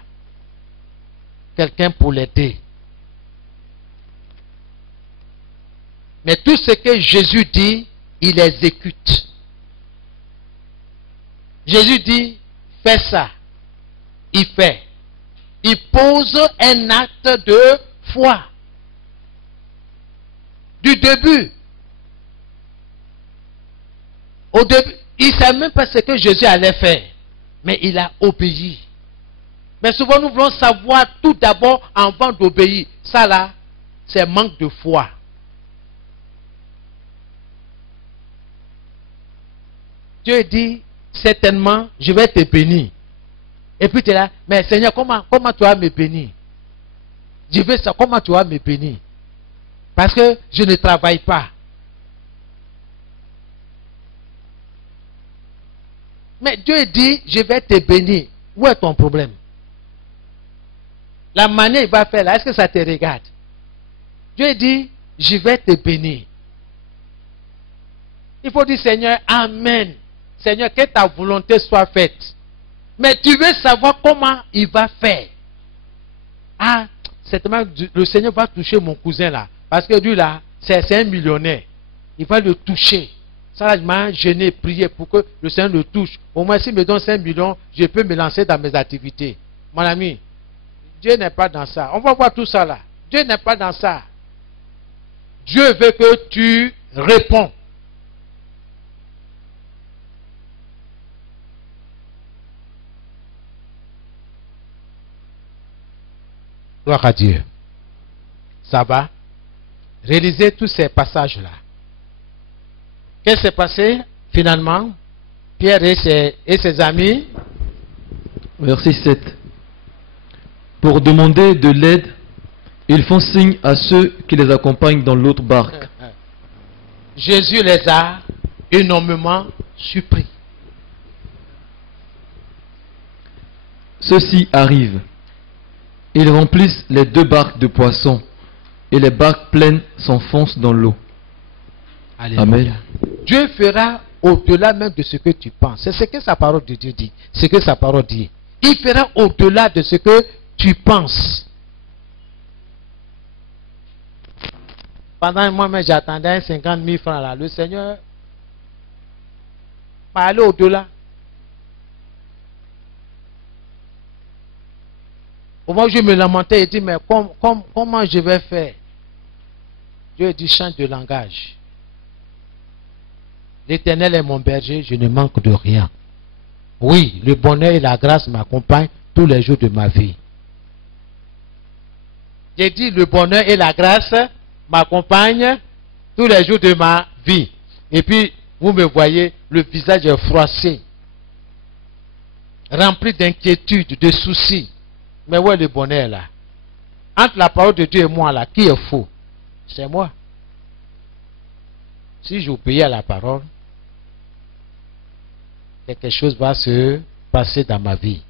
quelqu'un pour l'aider. Mais tout ce que Jésus dit, il exécute. Jésus dit, fais ça. Il fait. Il pose un acte de foi. Du début. Au début, il ne savait même pas ce que Jésus allait faire. Mais il a obéi. Mais souvent, nous voulons savoir tout d'abord avant d'obéir. Ça là, c'est manque de foi. Dieu dit, certainement, je vais te bénir. Et puis tu es là, mais Seigneur, comment tu vas me bénir? Je veux ça, comment tu vas me bénir? Parce que je ne travaille pas. Mais Dieu dit, je vais te bénir. Où est ton problème? La manière il va faire là, est-ce que ça te regarde? Dieu dit, je vais te bénir. Il faut dire, Seigneur, Amen. Seigneur, que ta volonté soit faite. Mais tu veux savoir comment il va faire. Ah, certainement, le Seigneur va toucher mon cousin là. Parce que lui là, c'est un millionnaire. Il va le toucher. Ça, je m'ai gêné, prié pour que le Seigneur le touche. Au moins, s'il me donne 5 millions, je peux me lancer dans mes activités. Mon ami, Dieu n'est pas dans ça. On va voir tout ça là. Dieu n'est pas dans ça. Dieu veut que tu réponds. Gloire à Dieu. Ça va? Réalisez tous ces passages-là. Qu'est-ce qui s'est passé finalement? Pierre et ses amis. Verset 7. Pour demander de l'aide, ils font signe à ceux qui les accompagnent dans l'autre barque. Jésus les a énormément surpris. Ceux-ci arrivent. Ils remplissent les 2 barques de poissons et les barques pleines s'enfoncent dans l'eau. Alléluia. Amen. Dieu fera au-delà même de ce que tu penses. C'est ce que sa parole de Dieu dit. Ce que sa parole dit. Il fera au-delà de ce que tu penses. Pendant moi-même, j'attendais 50 000 francs là. Le Seigneur m'a allé au-delà. Au moment où je me lamentais, il dit, mais comment je vais faire? Dieu dit, change de langage. L'Éternel est mon berger, je ne manque de rien. Oui, le bonheur et la grâce m'accompagnent tous les jours de ma vie. J'ai dit, le bonheur et la grâce m'accompagnent tous les jours de ma vie. Et puis, vous me voyez, le visage est froissé, rempli d'inquiétude, de soucis. Mais où est le bonheur là? Entre la parole de Dieu et moi là, qui est faux? C'est moi. Si j'obéis à la parole, quelque chose va se passer dans ma vie.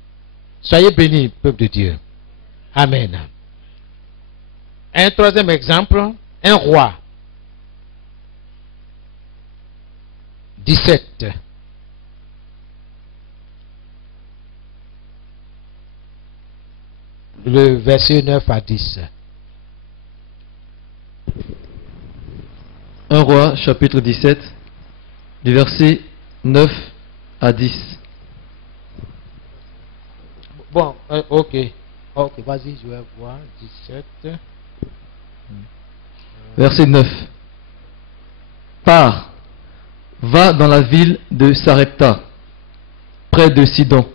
Soyez bénis, peuple de Dieu. Amen. Un troisième exemple, un roi. 17. Le verset 9 à 10. 1 Roi, chapitre 17, du verset 9 à 10. Bon, ok. Ok, vas-y, je vais voir. 17. Verset 9. Pars, va dans la ville de Sarepta, près de Sidon.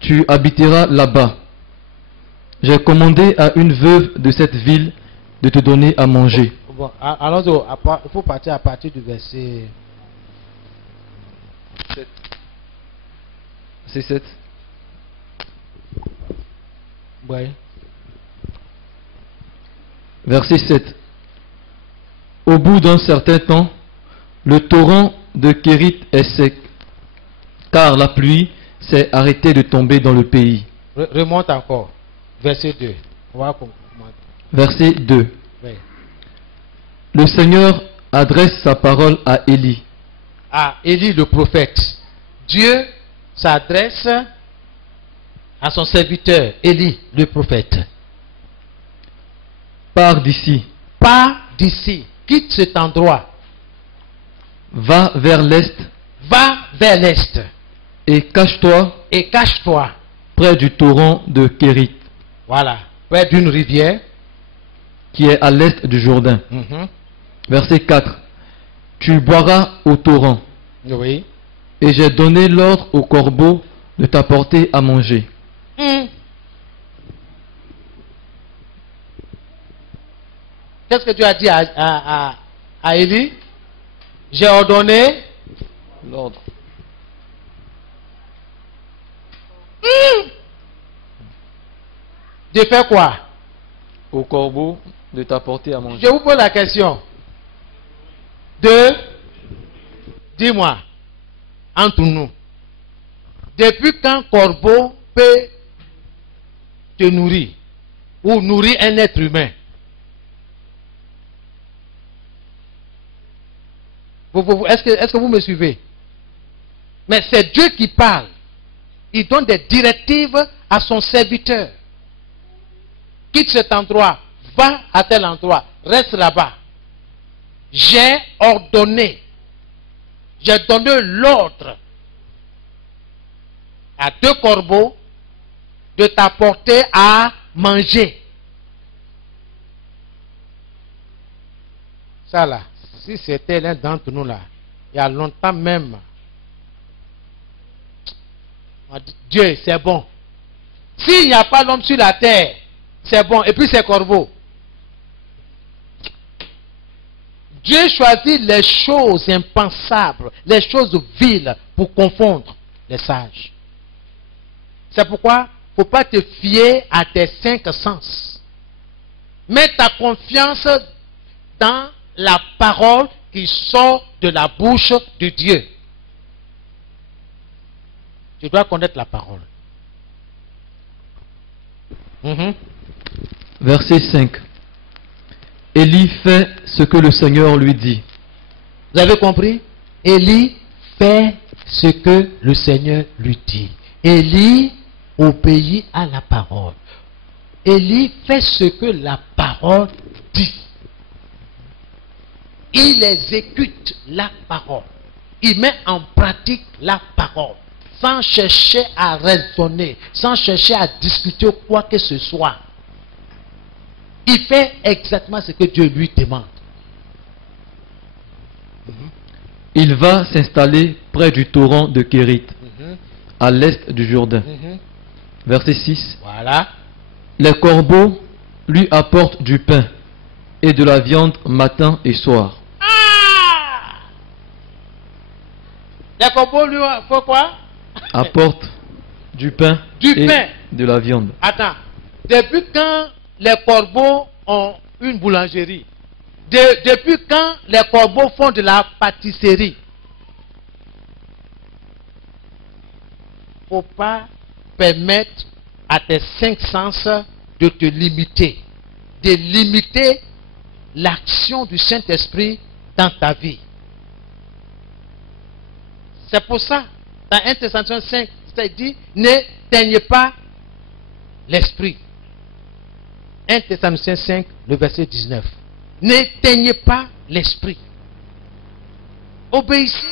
Tu habiteras là-bas. J'ai commandé à une veuve de cette ville de te donner à manger. Bon, allons-y. Il faut partir à partir du verset 7. C'est 7. Oui. Verset 7. Au bout d'un certain temps, le torrent de Kérit est sec, car la pluie s'est arrêtée de tomber dans le pays. Remonte encore. Verset 2. On va commencer. Verset 2. Oui. Le Seigneur adresse sa parole à Élie. À Élie le prophète. Dieu s'adresse à son serviteur, Élie le prophète. Pars d'ici. Pars d'ici. Quitte cet endroit. Va vers l'est. Va vers l'est. Et cache-toi. Et cache-toi. Près du torrent de Kérit. Voilà. Près d'une rivière. Qui est à l'est du Jourdain. Verset 4. Tu boiras au torrent. Oui. Et j'ai donné l'ordre au corbeau de t'apporter à manger. Qu'est-ce que tu as dit à Élie? J'ai ordonné L'ordre. De faire quoi? au corbeau de t'apporter à manger. Je vous pose la question. Dis-moi, entre nous, depuis quand corbeau peut te nourrir ou nourrir un être humain? Est-ce que vous me suivez? Mais c'est Dieu qui parle. Il donne des directives à son serviteur. Quitte cet endroit, va à tel endroit, reste là-bas. J'ai ordonné, j'ai donné l'ordre à 2 corbeaux de t'apporter à manger. Ça là, si c'était l'un d'entre nous là, il y a longtemps même, on dit, Dieu, c'est bon. S'il n'y a pas l'homme sur la terre, c'est bon. Et puis c'est corbeau. Dieu choisit les choses impensables, les choses viles pour confondre les sages. C'est pourquoi il ne faut pas te fier à tes 5 sens. Mets ta confiance dans la parole qui sort de la bouche de Dieu. Tu dois connaître la parole. Verset 5. Élie fait ce que le Seigneur lui dit. Vous avez compris? Élie fait ce que le Seigneur lui dit. Élie obéit à la parole. Élie fait ce que la parole dit. Il exécute la parole. Il met en pratique la parole. Sans chercher à raisonner, sans chercher à discuter quoi que ce soit. Il fait exactement ce que Dieu lui demande. Il va s'installer près du torrent de Kérit, à l'est du Jourdain. Verset 6. Voilà. Les corbeaux lui apportent du pain et de la viande matin et soir. Ah! Les corbeaux lui font quoi? Apportent du pain et de la viande. Attends. Depuis quand les corbeaux ont une boulangerie? Depuis quand les corbeaux font de la pâtisserie? Il ne faut pas permettre à tes 5 sens de te limiter. De limiter l'action du Saint-Esprit dans ta vie. C'est pour ça, dans 1 Thessaloniciens 5, ça dit, n'éteignez pas l'esprit. 1 Thessaloniciens 5, le verset 19. N'éteignez pas l'esprit. Obéissez.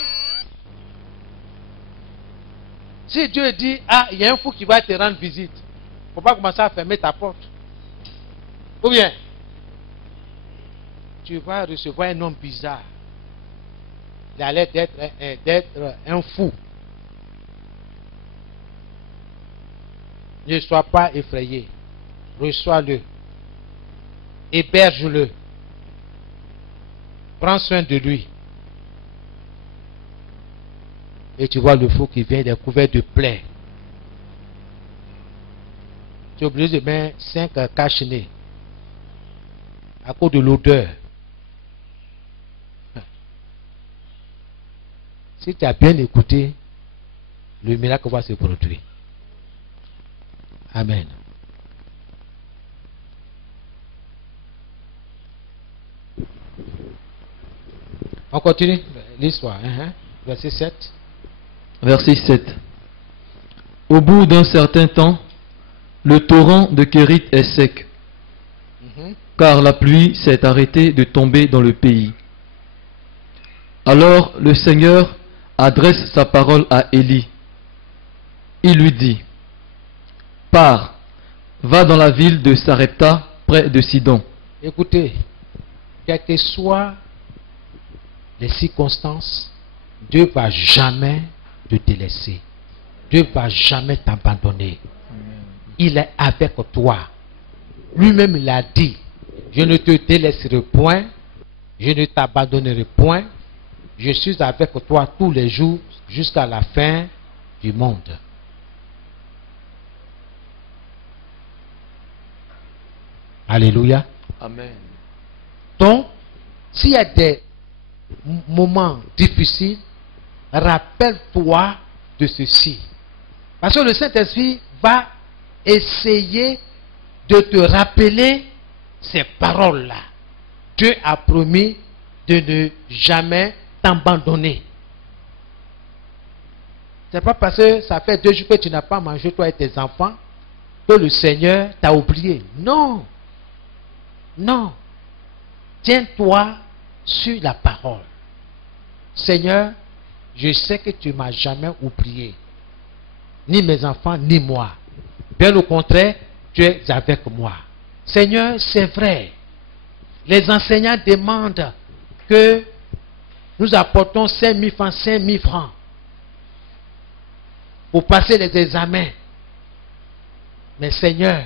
Si Dieu dit, ah, il y a un fou qui va te rendre visite, il ne faut pas commencer à fermer ta porte. Ou bien, tu vas recevoir un homme bizarre. Il a l'air d'être un fou. Ne sois pas effrayé. Reçois-le. Héberge-le. Prends soin de lui. Et tu vois le fou qui vient découvert de plaies. Tu es obligé de mettre 5 cache-nez à cause de l'odeur. Si tu as bien écouté, le miracle va se produire. Amen. On continue l'histoire. Verset 7. Verset 7. Au bout d'un certain temps, le torrent de Kérit est sec, car la pluie s'est arrêtée de tomber dans le pays. Alors le Seigneur adresse sa parole à Élie. Il lui dit, pars, va dans la ville de Sarepta, près de Sidon. Écoutez, quelles que soient les circonstances, Dieu ne va jamais te délaisser. Dieu ne va jamais t'abandonner. Il est avec toi. Lui-même il a dit, je ne te délaisserai point, je ne t'abandonnerai point, je suis avec toi tous les jours jusqu'à la fin du monde. Alléluia. Amen. Donc, s'il y a des moments difficiles, rappelle-toi de ceci. Parce que le Saint-Esprit va essayer de te rappeler ces paroles-là. Dieu a promis de ne jamais t'abandonner. C'est pas parce que ça fait 2 jours que tu n'as pas mangé, toi et tes enfants, que le Seigneur t'a oublié. Non. Non. Tiens-toi sur la parole. Seigneur, je sais que tu ne m'as jamais oublié. Ni mes enfants, ni moi. Bien au contraire, tu es avec moi. Seigneur, c'est vrai. Les enseignants demandent que nous apportons 5 000 francs, 5 000 francs pour passer les examens. Mais Seigneur,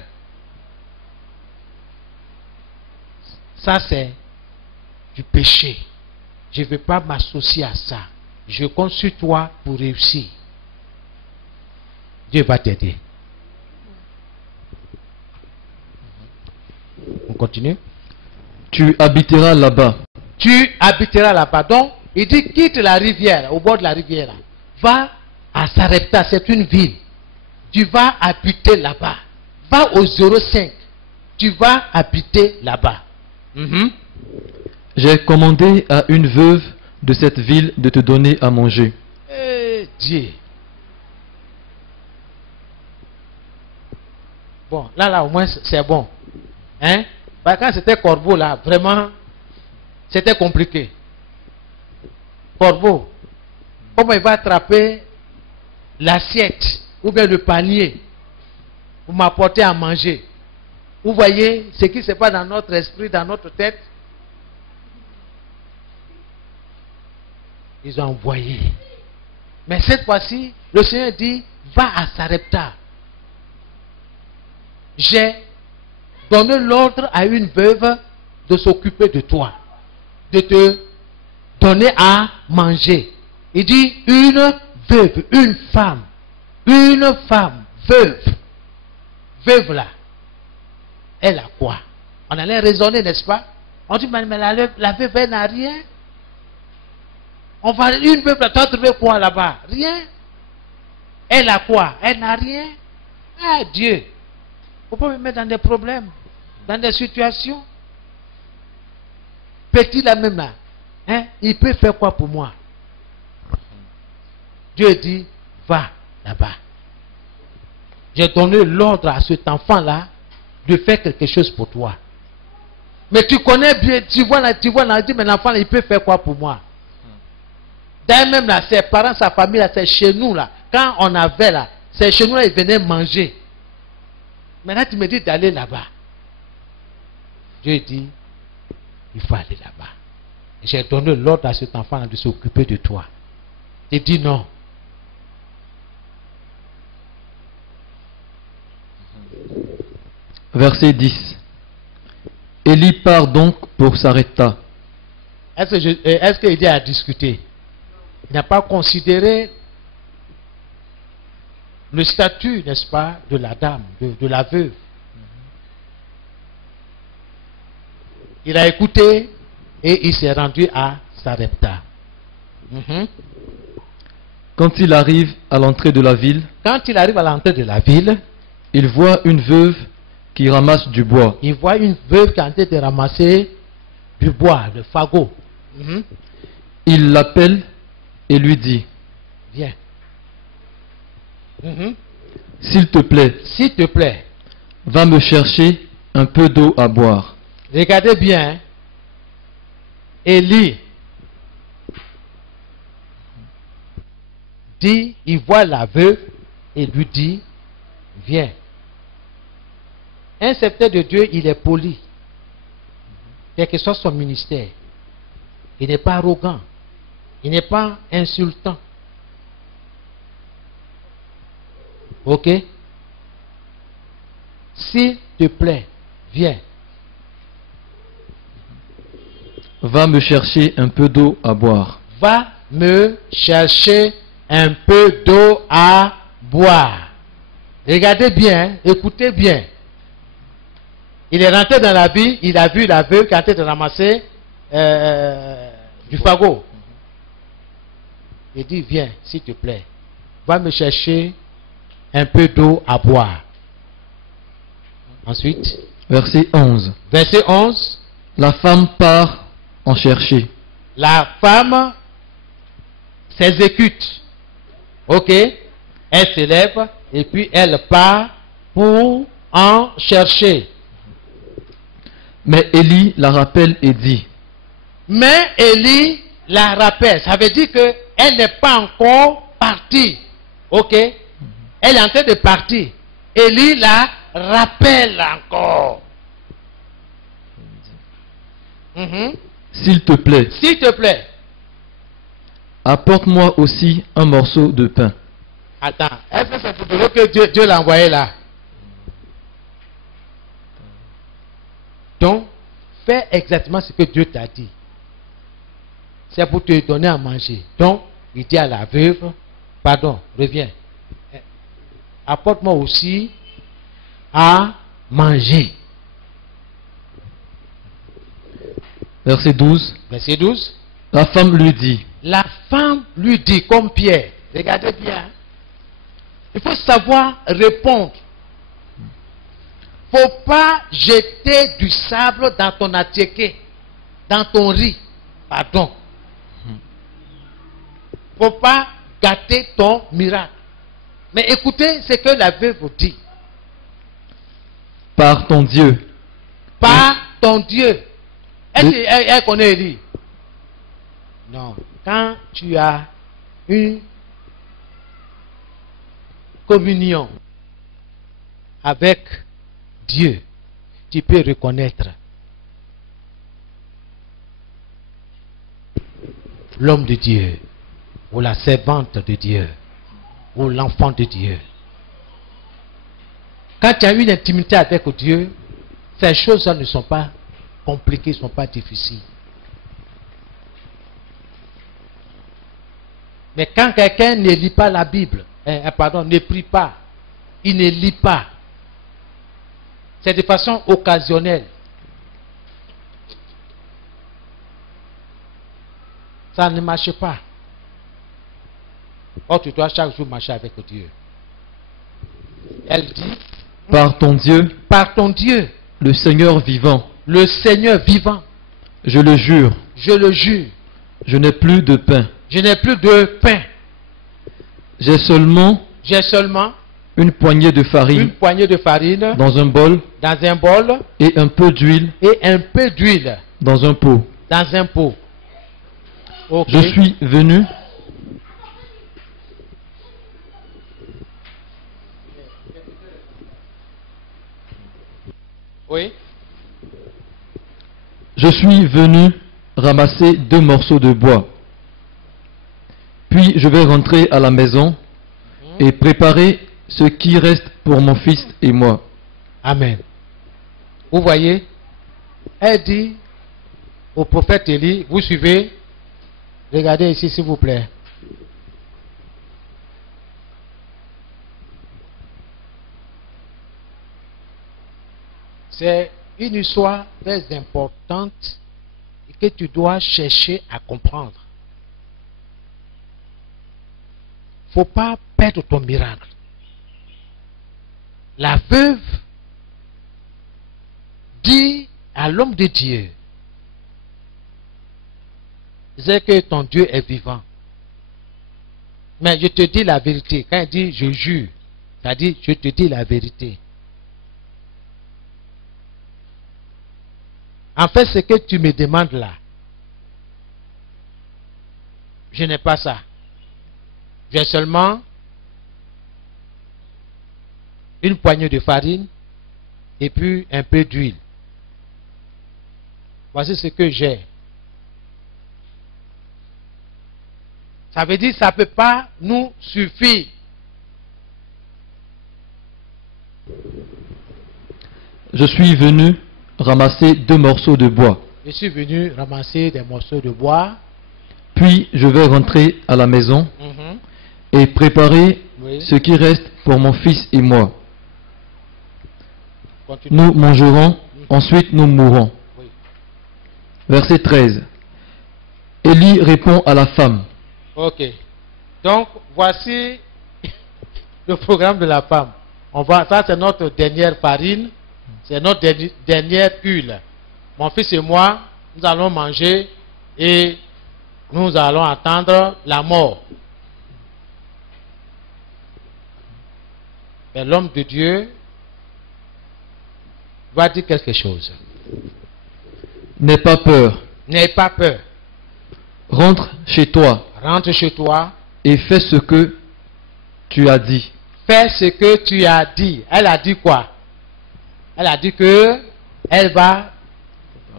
ça c'est du péché. Je ne veux pas m'associer à ça. Je compte sur toi pour réussir. Dieu va t'aider. On continue. Tu habiteras là-bas. Tu habiteras là-bas. Donc, il dit quitte la rivière, au bord de la rivière. Là. Va à Sarepta, c'est une ville. Tu vas habiter là-bas. Va au 05. Tu vas habiter là-bas. J'ai commandé à une veuve de cette ville de te donner à manger. Eh Dieu. Bon, là, au moins, c'est bon. Hein? Bah, quand c'était Corbeau, là, vraiment, c'était compliqué. Corbeau, comment il va attraper l'assiette ou bien le panier pour m'apporter à manger? Vous voyez ce qui se passe dans notre esprit, dans notre tête? Ils ont envoyé. Mais cette fois-ci, le Seigneur dit, va à Sarepta. J'ai donné l'ordre à une veuve de s'occuper de toi, de te donner à manger. Il dit une veuve, une femme, veuve. Veuve là, elle a quoi? On allait raisonner, n'est-ce pas? On dit, mais la veuve, elle n'a rien. On va, une veuve, tu as trouvé quoi là-bas? Rien. Elle a quoi? Elle n'a rien. Ah Dieu. Il ne faut pas me mettre dans des problèmes, dans des situations. Petit là même là, hein, il peut faire quoi pour moi? Dieu dit, va là-bas. J'ai donné l'ordre à cet enfant-là de faire quelque chose pour toi. Mais tu connais bien, tu vois là, dit, mais l'enfant, il peut faire quoi pour moi? D'ailleurs même là, ses parents, sa famille là, c'est chez nous là. Quand on avait là, c'est chez nous là, ils venaient manger. Maintenant, tu me dis d'aller là-bas. Dieu dit, il faut aller là-bas. J'ai donné l'ordre à cet enfant de s'occuper de toi. Il dit non. Verset 10. Élie part donc pour Sarepta. Est-ce qu'il dit à discuter? Il n'a pas considéré le statut, n'est-ce pas, de la dame, de la veuve. Il a écouté et il s'est rendu à Sarepta. Quand il arrive à l'entrée de la ville, il voit une veuve qui ramasse du bois. Il voit une veuve qui est en train de ramasser du bois, le fagot. Il l'appelle et lui dit, viens. S'il te plaît, va me chercher un peu d'eau à boire. Regardez bien. Élie dit, il voit la veuve et lui dit, viens. Un serviteur de Dieu, il est poli. Quel que soit son ministère. Il n'est pas arrogant. Il n'est pas insultant. Ok? S'il te plaît, viens. Va me chercher un peu d'eau à boire. Va me chercher un peu d'eau à boire. Regardez bien, écoutez bien. Il est rentré dans la ville, il a vu la veuve qui est en train de ramasser du fagot. Il dit, viens, s'il te plaît, va me chercher un peu d'eau à boire. Ensuite, Verset 11. verset 11, La femme part en chercher. la femme s'exécute. Ok? Elle se lève et puis elle part pour en chercher. Mais Élie la rappelle et dit, Mais Élie la rappelle. Ça veut dire qu'elle n'est pas encore partie. Ok? Elle est en train de partir. Élie la rappelle encore. Mhm. s'il te plaît, S'il te plaît. apporte-moi aussi un morceau de pain. Attends. Est-ce que c'est pour que Dieu l'a envoyé là? Donc, fais exactement ce que Dieu t'a dit. C'est pour te donner à manger. Donc, il dit à la veuve, pardon, reviens. Apporte-moi aussi à manger. Verset 12. Verset 12. La femme lui dit, La femme lui dit, comme Pierre, regardez bien, il faut savoir répondre. Il ne faut pas jeter du sable dans ton attiéké, dans ton riz. Pardon. Il ne faut pas gâter ton miracle. Mais écoutez ce que la veuve vous dit. par ton Dieu. Par ton Dieu. Est-ce qu'elle connaît Élie? Non. Quand tu as une communion avec Dieu, tu peux reconnaître l'homme de Dieu, ou la servante de Dieu, ou l'enfant de Dieu. Quand tu as une intimité avec Dieu, ces choses-là ne sont pas compliquées, ne sont pas difficiles. Mais quand quelqu'un ne lit pas la Bible, ne prie pas, il ne lit pas, c'est de façon occasionnelle. Ça ne marche pas. Or, tu dois chaque jour marcher avec Dieu. Elle dit, Par ton Dieu, par ton Dieu, le Seigneur vivant, le Seigneur vivant, je le jure, je le jure, je n'ai plus de pain. je n'ai plus de pain. J'ai seulement Une poignée de farine poignée de farine dans un bol dans un bol et un peu d'huile et un peu d'huile dans un pot. dans un pot. Ok. Je suis venu Oui. Je suis venu ramasser 2 morceaux de bois. Puis je vais rentrer à la maison et préparer ce qui reste pour mon fils et moi. Amen. Vous voyez, elle dit au prophète Élie, vous suivez, regardez ici s'il vous plaît. C'est une histoire très importante et que tu dois chercher à comprendre. Il ne faut pas perdre ton miracle. La veuve dit à l'homme de Dieu, c'est que ton Dieu est vivant. Mais je te dis la vérité. Quand il dit je jure, c'est-à-dire je te dis la vérité. En fait, ce que tu me demandes là, je n'ai pas ça. J'ai seulement une poignée de farine et puis un peu d'huile. Voici ce que j'ai. Ça veut dire que ça ne peut pas nous suffire. Je suis venu ramasser 2 morceaux de bois. Je suis venu ramasser des morceaux de bois. Puis je vais rentrer à la maison et préparer Oui. ce qui reste pour mon fils et moi. Continue. Nous mangerons ensuite nous mourrons. Oui. Verset 13. Élie répond à la femme. Ok. Donc, voici le programme de la femme. On voit, ça c'est notre dernière farine, c'est notre dernière huile. Mon fils et moi, nous allons manger et nous allons attendre la mort. Mais l'homme de Dieu va dire quelque chose. N'aie pas peur. N'aie pas peur. Rentre chez toi Rentre chez toi. et fais ce que tu as dit. Fais ce que tu as dit. Elle a dit quoi? Elle a dit que elle va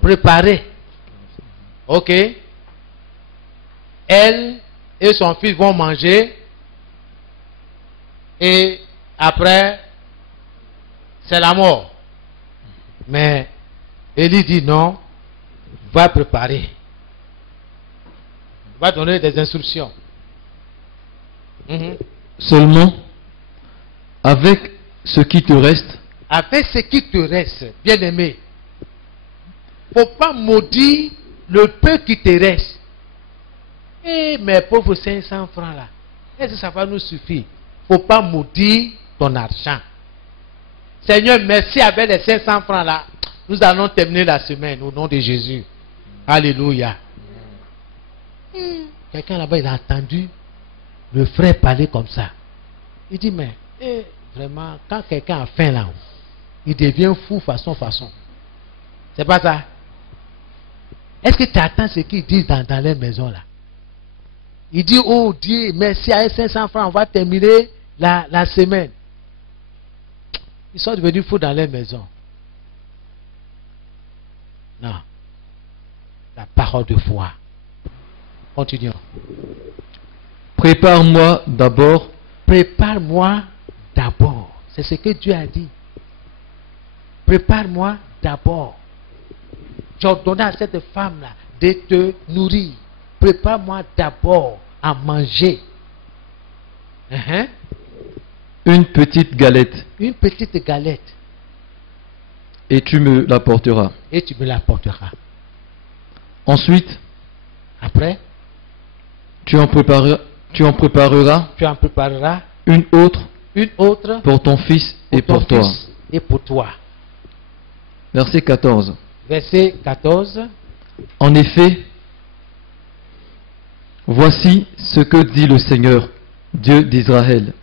préparer. Ok? Elle et son fils vont manger. Et après, c'est la mort. Mais Élie dit non, va préparer. Va donner des instructions. Seulement, avec ce qui te reste, Avec ce qui te reste, bien aimé, faut pas maudire le peu qui te reste. Eh, mes pauvres 500 francs là, est-ce que ça va nous suffire? Faut pas maudire ton argent. Seigneur, merci, avec les 500 francs là, nous allons terminer la semaine au nom de Jésus. Alléluia. Quelqu'un là-bas, il a entendu le frère parler comme ça. Il dit, mais vraiment, quand quelqu'un a faim là, il devient fou façon. C'est pas ça? Est-ce que tu attends ce qu'ils disent dans les maisons là? Il dit, oh Dieu, merci, avec 500 francs, on va terminer la semaine. Ils sont devenus fous dans les maisons. Non. La parole de foi. Continuons. prépare-moi d'abord. Prépare-moi d'abord. C'est ce que Dieu a dit. Prépare-moi d'abord. J'ordonnais à cette femme-là de te nourrir. Prépare-moi d'abord à manger. Une petite galette, Une petite galette. et tu me l'apporteras. Et tu me l'apporteras. Ensuite, Après, tu en prépareras tu en prépareras une autre une autre pour ton fils et pour pour ton toi. fils et pour toi. Verset 14. Verset 14. En effet, voici ce que dit le Seigneur, Dieu d'Israël.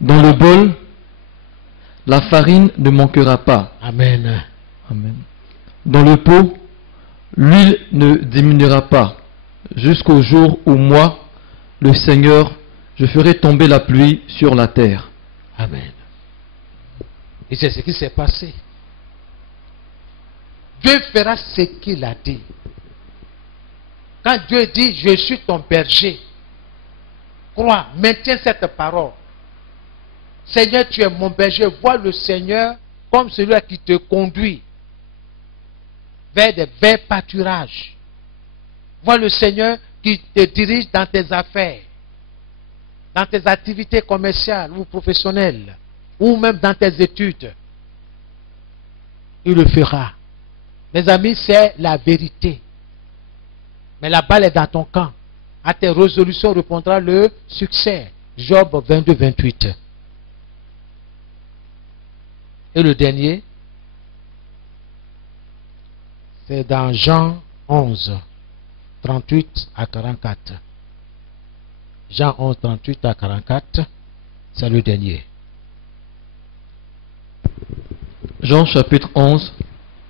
Dans le bol, la farine ne manquera pas. Amen. Amen. Dans le pot, l'huile ne diminuera pas, jusqu'au jour où moi, le Seigneur, je ferai tomber la pluie sur la terre. Amen. Et c'est ce qui s'est passé. Dieu fera ce qu'il a dit. Quand Dieu dit, je suis ton berger, crois, maintiens cette parole. Seigneur, tu es mon berger. Vois le Seigneur comme celui qui te conduit vers des verts pâturages. Vois le Seigneur qui te dirige dans tes affaires, dans tes activités commerciales ou professionnelles, ou même dans tes études. Il le fera. Mes amis, c'est la vérité. Mais la balle est dans ton camp. À tes résolutions répondra le succès. Job 22, 28. Et le dernier, c'est dans Jean 11, 38 à 44. Jean 11, 38 à 44, c'est le dernier. Jean chapitre 11,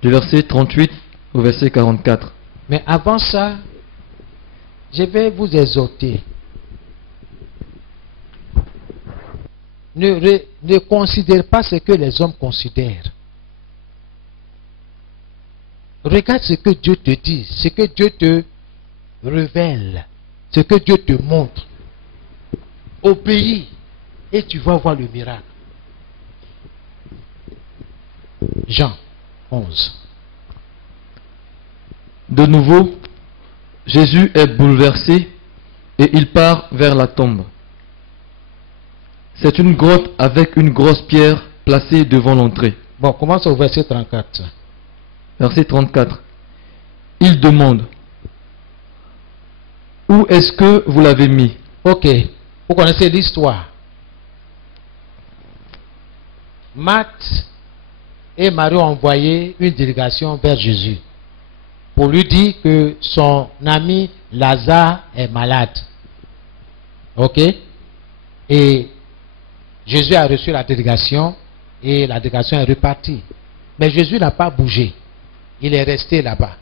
du verset 38 au verset 44. Mais avant ça, je vais vous exhorter. Ne considère pas ce que les hommes considèrent. Regarde ce que Dieu te dit, ce que Dieu te révèle, ce que Dieu te montre. Obéis et tu vas voir le miracle. Jean 11. De nouveau, Jésus est bouleversé et il part vers la tombe. C'est une grotte avec une grosse pierre placée devant l'entrée. Bon, commence au verset 34. Verset 34. Il demande, où est-ce que vous l'avez mis? Ok, vous connaissez l'histoire. Marthe et Marie ont envoyé une délégation vers Jésus pour lui dire que son ami Lazare est malade. Ok? Et Jésus a reçu la délégation et la délégation est repartie. Mais Jésus n'a pas bougé. Il est resté là-bas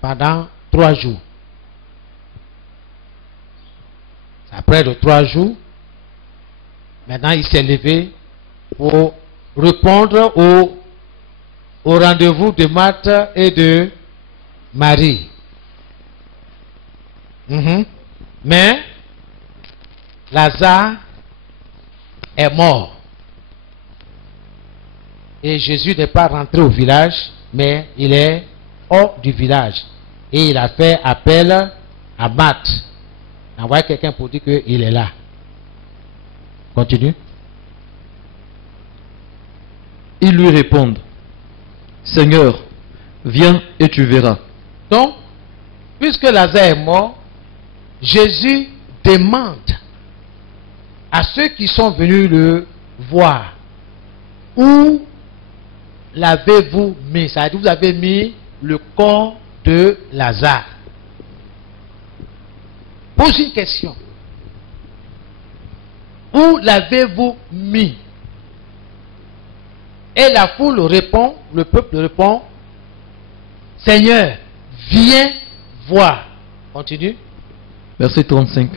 pendant 3 jours. Après les 3 jours, maintenant il s'est levé pour répondre au rendez-vous de Marthe et de Marie. Mais Lazare est mort. Et Jésus n'est pas rentré au village, mais il est hors du village. Et il a fait appel à Marthe. Il a envoyé quelqu'un pour dire qu'il est là. Continue. Ils lui répondent, Seigneur, viens et tu verras. Donc, puisque Lazare est mort, Jésus demande à ceux qui sont venus le voir, où l'avez-vous mis? C'est-à-dire, vous avez mis le corps de Lazare. Pose une question. Où l'avez-vous mis? Et la foule répond, le peuple répond, Seigneur, viens voir. Continue. Verset 35.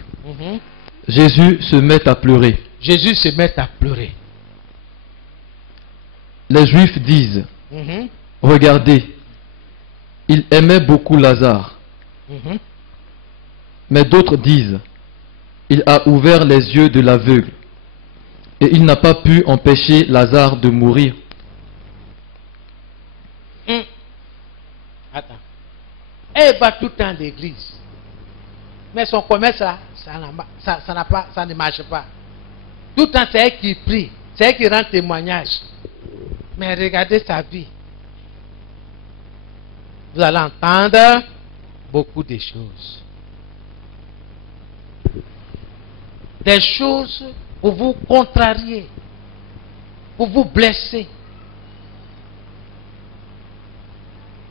Jésus se met à pleurer. Jésus se met à pleurer. Les Juifs disent, regardez, il aimait beaucoup Lazare. Mais d'autres disent, il a ouvert les yeux de l'aveugle et il n'a pas pu empêcher Lazare de mourir. Attends. Elle va tout le temps à l'église. Mais son commerce là, ça ne marche pas. Tout le temps, c'est elle qui prie. C'est elle qui rend témoignage. Mais regardez sa vie. Vous allez entendre beaucoup de choses. Des choses pour vous contrarier, pour vous blesser.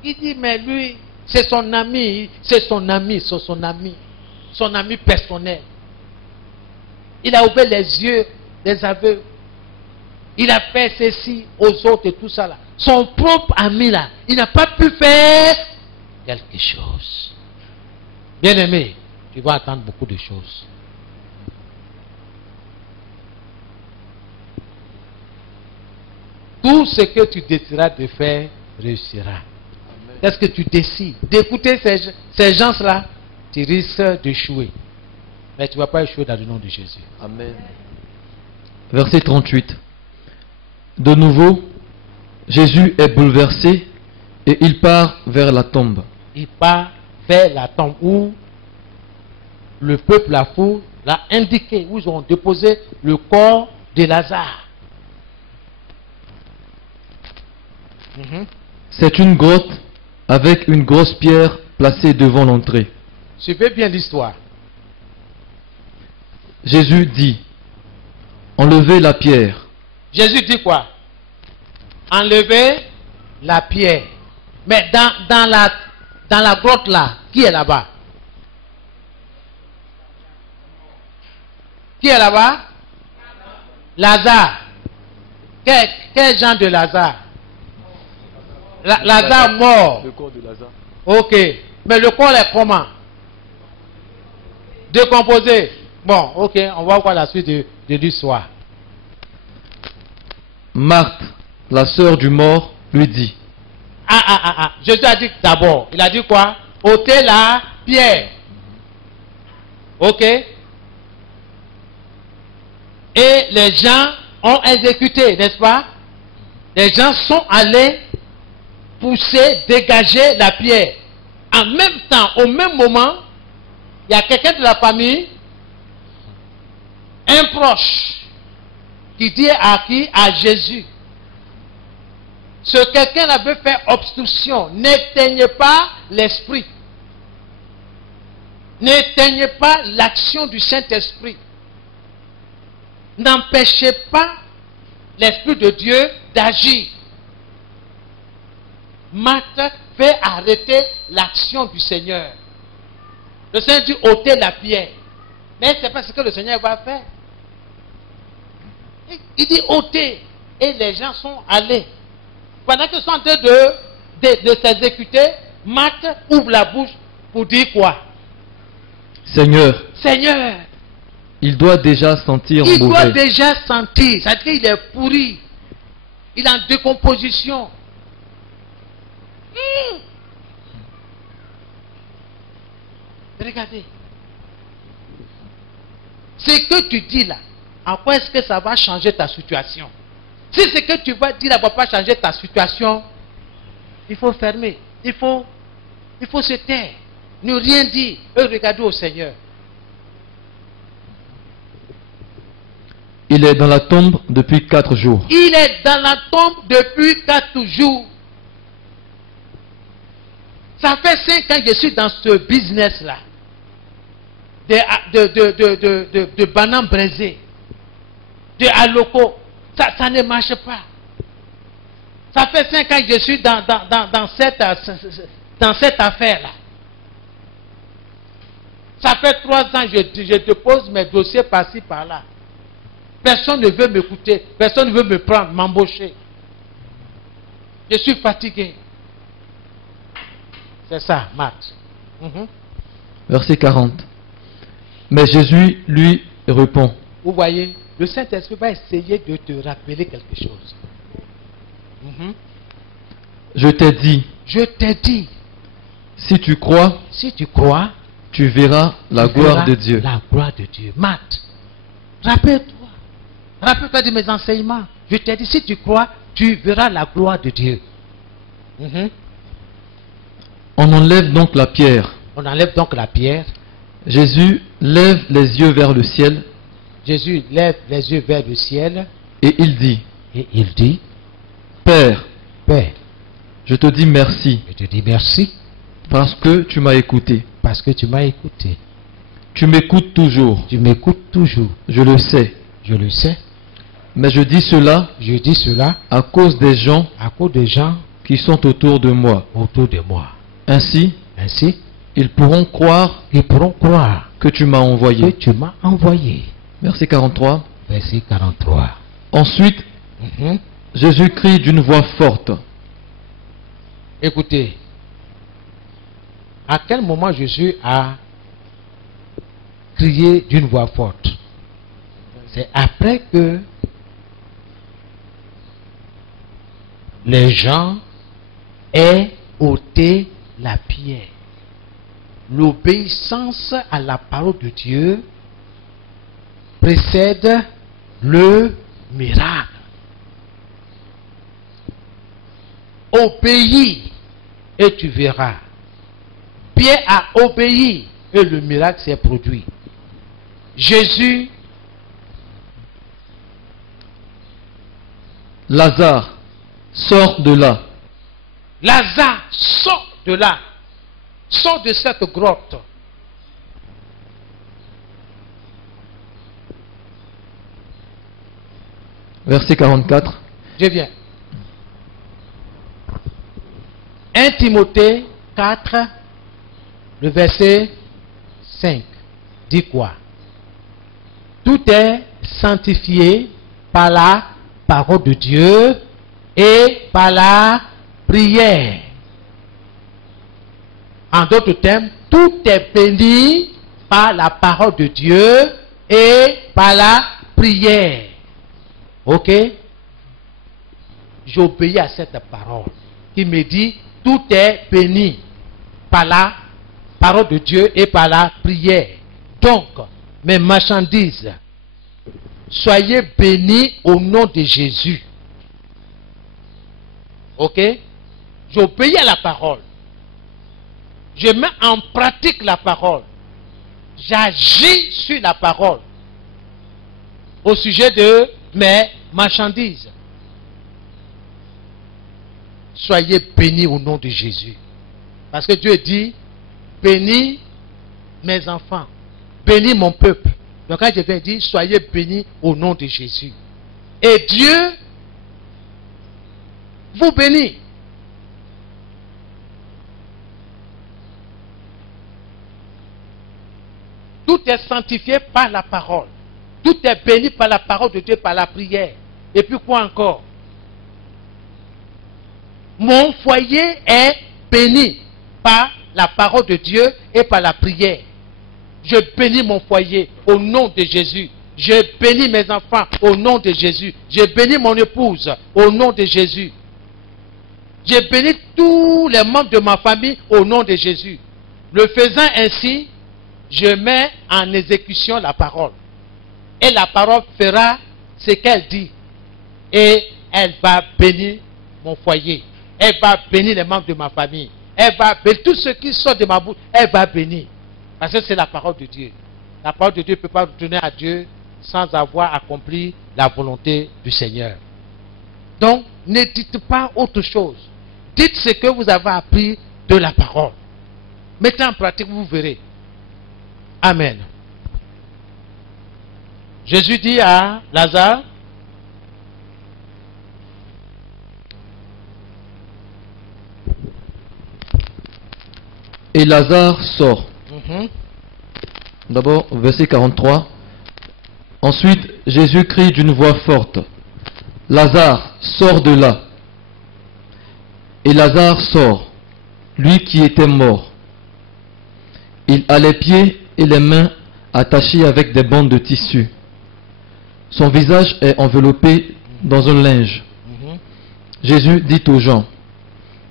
Il dit, mais lui, c'est son ami, son ami personnel. Il a ouvert les yeux des aveugles. Il a fait ceci aux autres et tout ça là. Son propre ami là, il n'a pas pu faire quelque chose. Bien aimé, tu vas attendre beaucoup de choses. Tout ce que tu décideras de faire réussira. Qu'est-ce que tu décides? D'écouter ces gens-là, tu risques d'échouer. Mais tu ne vas pas échouer dans le nom de Jésus. Amen. Verset 38. De nouveau, Jésus est bouleversé et il part vers la tombe. Il part vers la tombe où le peuple, la foule, l'a indiqué, où ils ont déposé le corps de Lazare. C'est une grotte avec une grosse pierre placée devant l'entrée. Suivez bien l'histoire. Jésus dit, enlevez la pierre. Jésus dit quoi? Enlevez la pierre. Mais dans la grotte là, qui est là-bas? Qui est là-bas? Lazare. Quel genre de Lazare? Lazare mort. Le corps de Lazare. Ok. Mais le corps est comment? Décomposé. Bon, ok. On va voir la suite de l'histoire. Marthe, la sœur du mort, lui dit. Jésus a dit d'abord. Il a dit quoi? Ôtez la pierre. Ok. Et les gens ont exécuté, n'est-ce pas? Les gens sont allés pousser, dégager la pierre. En même temps, au même moment, il y a quelqu'un de la famille, un proche, qui dit à qui? À Jésus. Ce quelqu'un-là veut faire obstruction. N'éteignez pas l'esprit. N'éteignez pas l'action du Saint-Esprit. N'empêchez pas l'Esprit de Dieu d'agir. Marthe fait arrêter l'action du Seigneur. Le Seigneur dit ôtez la pierre. Mais ce n'est pas ce que le Seigneur va faire. Il dit ôtez. Et les gens sont allés. Pendant qu'ils sont en train de s'exécuter, Marthe ouvre la bouche pour dire quoi? Seigneur, Seigneur, il doit déjà sentir il doit mauvais. déjà sentir. C'est-à-dire qu'il est pourri. Il est en décomposition. Regardez. Ce que tu dis là, en quoi est-ce que ça va changer ta situation? Si ce que tu vas dire là ne va pas changer ta situation, il faut fermer. Il faut se taire. Ne rien dire. Et regarder au Seigneur. Il est dans la tombe depuis 4 jours. Il est dans la tombe depuis 4 jours. Ça fait 5 ans que je suis dans ce business-là. De bananes braisées. De aloko. Ça ne marche pas. Ça fait 5 ans que je suis dans cette affaire-là. Ça fait 3 ans que je dépose mes dossiers par-ci, par-là. Personne ne veut m'écouter. Personne ne veut me prendre, m'embaucher. Je suis fatigué. C'est ça, Marthe. Verset 40. Mais Jésus lui répond. Vous voyez, le Saint-Esprit va essayer de te rappeler quelque chose. Je t'ai dit, Je t'ai dit, si tu crois, si tu crois, tu verras la tu gloire verras de Dieu. La gloire de Dieu. Marthe, rappelle-toi. Rappelle-toi de mes enseignements. Je t'ai dit, si tu crois, tu verras la gloire de Dieu. On enlève donc la pierre. On enlève donc la pierre. Jésus lève les yeux vers le ciel Jésus lève les yeux vers le ciel et il dit, et il dit, Père, Père, je te dis merci je te dis merci parce que tu m'as écouté. parce que tu m'as écouté. Tu m'écoutes toujours, Tu m'écoutes toujours. je le sais. Je le sais. Mais je dis cela Je dis cela à cause des gens à cause des gens qui sont autour de moi. autour de moi. Ainsi, Ainsi, ils pourront croire ils pourront croire que tu m'as que envoyé. tu m'as envoyé. Verset 43. Verset 43. Ensuite, Jésus crie d'une voix forte. Écoutez, à quel moment Jésus a crié d'une voix forte? C'est après que les gens aient ôté la pierre. L'obéissance à la parole de Dieu précède le miracle. Obéis et tu verras. Pierre a obéi et le miracle s'est produit. Jésus, Lazare, sors de là. Lazare, sort de là. Sort de cette grotte. Verset 44. Je viens. 1 Timothée 4, le verset 5, dit quoi? Tout est sanctifié par la parole de Dieu et par la prière. En d'autres termes, tout est béni par la parole de Dieu et par la prière. Ok? J'obéis à cette parole qui me dit tout est béni par la parole de Dieu et par la prière. Donc, mes marchandises, soyez bénis au nom de Jésus. Ok? J'obéis à la parole. Je mets en pratique la parole. J'agis sur la parole au sujet de mes marchandises. soyez bénis au nom de Jésus. Parce que Dieu dit, bénis mes enfants, bénis mon peuple. Donc quand je vais dire, soyez bénis au nom de Jésus. Et Dieu vous bénit. Tout est sanctifié par la parole. Tout est béni par la parole de Dieu, par la prière. Et puis quoi encore? Mon foyer est béni par la parole de Dieu et par la prière. Je bénis mon foyer au nom de Jésus. Je bénis mes enfants au nom de Jésus. Je bénis mon épouse au nom de Jésus. Je bénis tous les membres de ma famille au nom de Jésus. Le faisant ainsi, je mets en exécution la parole. Et la parole fera ce qu'elle dit. Et elle va bénir mon foyer. Elle va bénir les membres de ma famille. Elle va bénir tout ce qui sort de ma bouche. Elle va bénir. Parce que c'est la parole de Dieu. La parole de Dieu ne peut pas retourner à Dieu sans avoir accompli la volonté du Seigneur. Donc, ne dites pas autre chose. Dites ce que vous avez appris de la parole. Mettez en pratique, vous verrez. Amen. Jésus dit à Lazare, et Lazare sort. D'abord, verset 43. Ensuite, Jésus crie d'une voix forte, Lazare, sors de là. Et Lazare sort, lui qui était mort. Il a les pieds et les mains attachés avec des bandes de tissu. Son visage est enveloppé dans un linge. Jésus dit aux gens,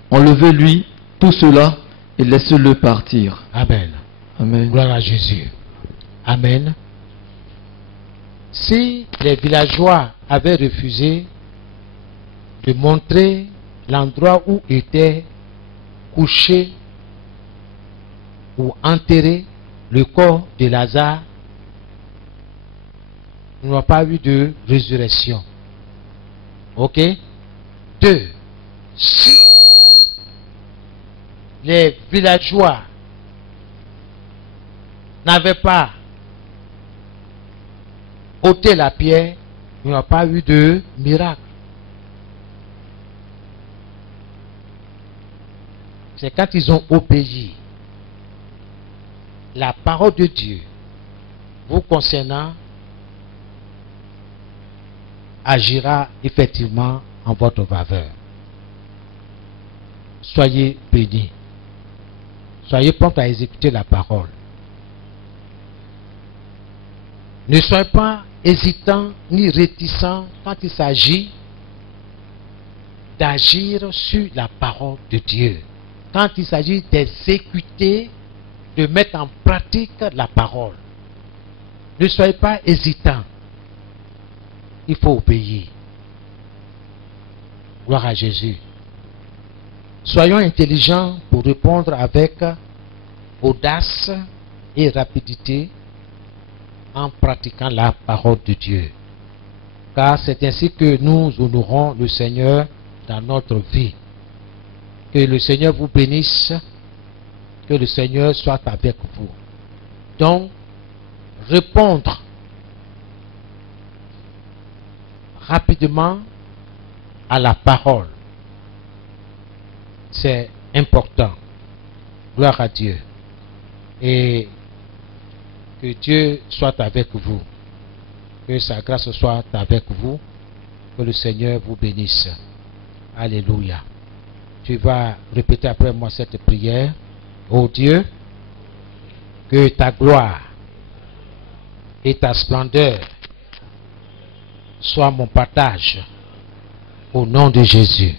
enlevez-lui tout cela et laissez-le partir. Amen. Amen. Gloire à Jésus. Amen. Si les villageois avaient refusé de montrer l'endroit où était couché ou enterré le corps de Lazare, il n'y a pas eu de résurrection. Ok? 2. Si les villageois n'avaient pas ôté la pierre, il n'y a pas eu de miracle. C'est quand ils ont obéi la parole de Dieu vous concernant agira effectivement en votre faveur. Soyez bénis. Soyez prompt à exécuter la parole. Ne soyez pas hésitants ni réticents quand il s'agit d'agir sur la parole de Dieu. Quand il s'agit d'exécuter, de mettre en pratique la parole. Ne soyez pas hésitants. Il faut obéir. Gloire à Jésus. Soyons intelligents pour répondre avec audace et rapidité en pratiquant la parole de Dieu. Car c'est ainsi que nous honorons le Seigneur dans notre vie. Que le Seigneur vous bénisse. Que le Seigneur soit avec vous. Donc, répondre rapidement à la parole, c'est important. Gloire à Dieu. Et que Dieu soit avec vous. Que sa grâce soit avec vous. Que le Seigneur vous bénisse. Alléluia. Tu vas répéter après moi cette prière. Ô Dieu, que ta gloire et ta splendeur soient mon partage au nom de Jésus.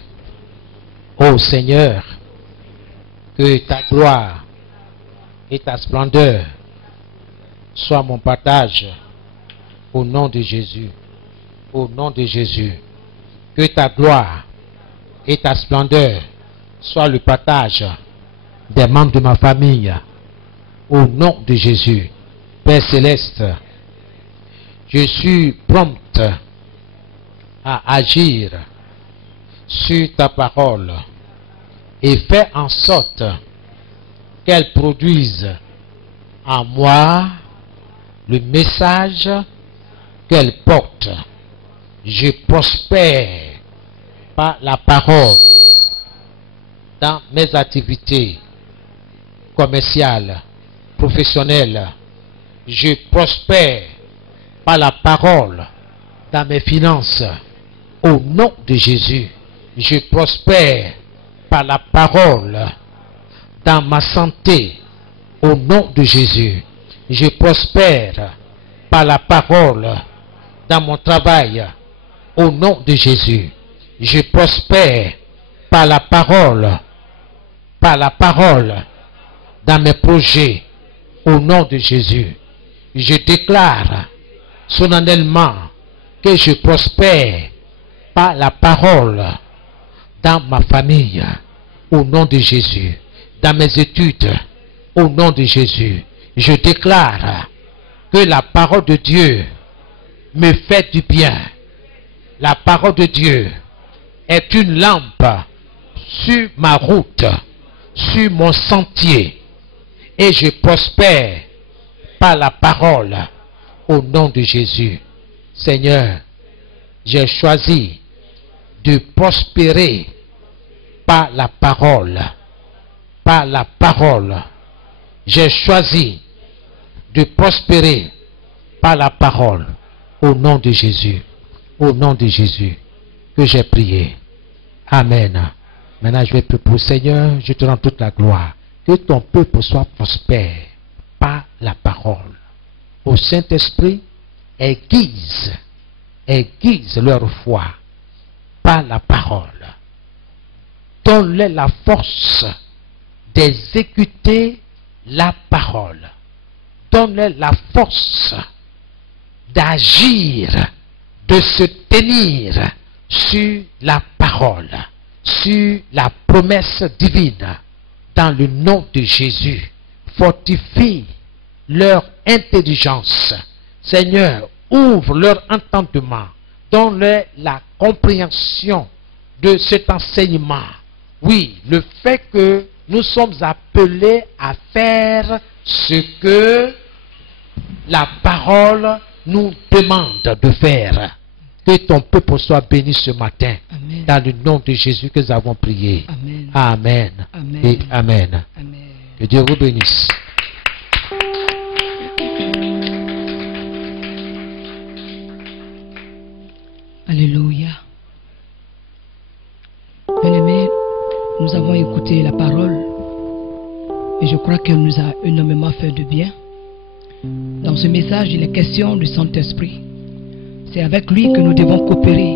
Ô Seigneur, que ta gloire et ta splendeur soient mon partage au nom de Jésus. Au nom de Jésus. Que ta gloire et ta splendeur soient le partage des membres de ma famille, au nom de Jésus. Père Céleste, je suis prompte à agir sur ta parole et fais en sorte qu'elle produise en moi le message qu'elle porte. Je prospère par la parole dans mes activités commerciales, professionnelles. Je prospère par la parole dans mes finances. Au nom de Jésus, je prospère par la parole dans ma santé. Au nom de Jésus, je prospère par la parole dans mon travail. Au nom de Jésus, je prospère par la parole dans mes projets. Au nom de Jésus, je déclare solennellement que je prospère par la parole dans ma famille. Au nom de Jésus, dans mes études. Au nom de Jésus, je déclare que la parole de Dieu me fait du bien. La parole de Dieu est une lampe sur ma route, sur mon sentier. Et je prospère par la parole. Au nom de Jésus. Seigneur, j'ai choisi de prospérer par la parole. Par la parole. J'ai choisi de prospérer par la parole. Au nom de Jésus. Au nom de Jésus que j'ai prié. Amen. Maintenant je vais prier pour Seigneur, je te rends toute la gloire. Que ton peuple soit prospère par la parole. Au Saint-Esprit, aiguise leur foi par la parole. Donne-leur la force d'exécuter la parole. Donne-leur la force d'agir, de se tenir sur la parole, sur la promesse divine. Dans le nom de Jésus, fortifie leur intelligence. Seigneur, ouvre leur entendement. Donne-leur la compréhension de cet enseignement. Oui, le fait que nous sommes appelés à faire ce que la parole nous demande de faire. Que ton peuple soit béni ce matin. Amen. Dans le nom de Jésus que nous avons prié. Amen. Amen. Amen. Et amen. Amen. Que Dieu vous bénisse. Alléluia. Bien-aimés, nous avons écouté la parole et je crois qu'elle nous a énormément fait de bien. Dans ce message, il est question du Saint-Esprit. C'est avec lui que nous devons coopérer.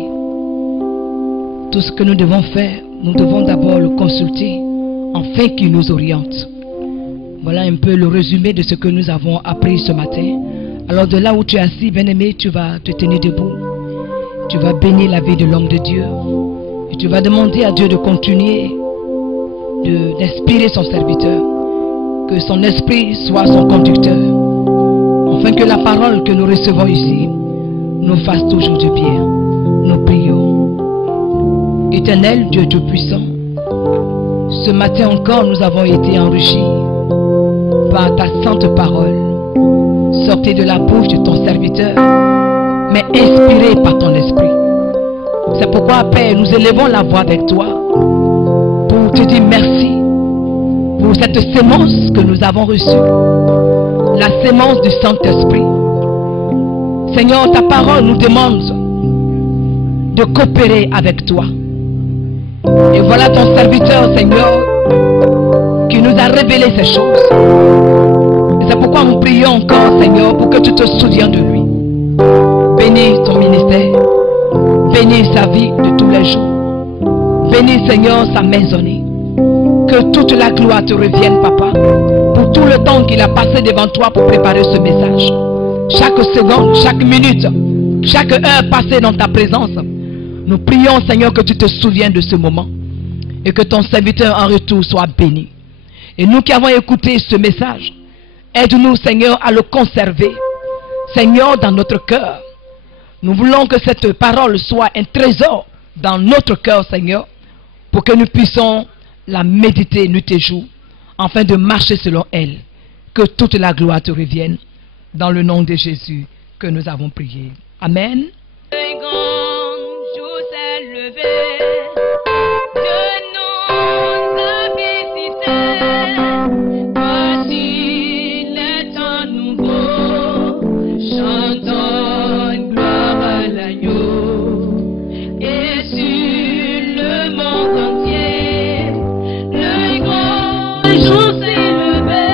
Tout ce que nous devons faire, nous devons d'abord le consulter afin qu'il nous oriente. Voilà un peu le résumé de ce que nous avons appris ce matin. Alors de là où tu es assis, bien-aimé, tu vas te tenir debout. Tu vas bénir la vie de l'homme de Dieu. Et tu vas demander à Dieu de continuer d'inspirer son serviteur. Que son esprit soit son conducteur. Afin que la parole que nous recevons ici nous fasse toujours du bien. Nous prions. Éternel Dieu Tout-Puissant, ce matin encore nous avons été enrichis par ta sainte parole, sortie de la bouche de ton serviteur, mais inspirée par ton esprit. C'est pourquoi, Père, nous élevons la voix avec toi pour te dire merci pour cette sémence que nous avons reçue, la sémence du Saint-Esprit. Seigneur, ta parole nous demande de coopérer avec toi. Et voilà ton serviteur, Seigneur, qui nous a révélé ces choses. Et c'est pourquoi nous prions encore, Seigneur, pour que tu te souviennes de lui. Bénis ton ministère. Bénis sa vie de tous les jours. Bénis, Seigneur, sa maisonnée. Que toute la gloire te revienne, Papa, pour tout le temps qu'il a passé devant toi pour préparer ce message. Chaque seconde, chaque minute, chaque heure passée dans ta présence, nous prions, Seigneur, que tu te souviennes de ce moment et que ton serviteur en retour soit béni. Et nous qui avons écouté ce message, aide-nous, Seigneur, à le conserver, Seigneur, dans notre cœur. Nous voulons que cette parole soit un trésor dans notre cœur, Seigneur, pour que nous puissions la méditer nuit et jour, afin de marcher selon elle. Que toute la gloire te revienne, dans le nom de Jésus que nous avons prié. Amen. Un grand jour s'est levé, Dieu nous a visités. Voici les temps nouveaux, chantons gloire à l'agneau. Et sur le monde entier, le grand jour s'est levé,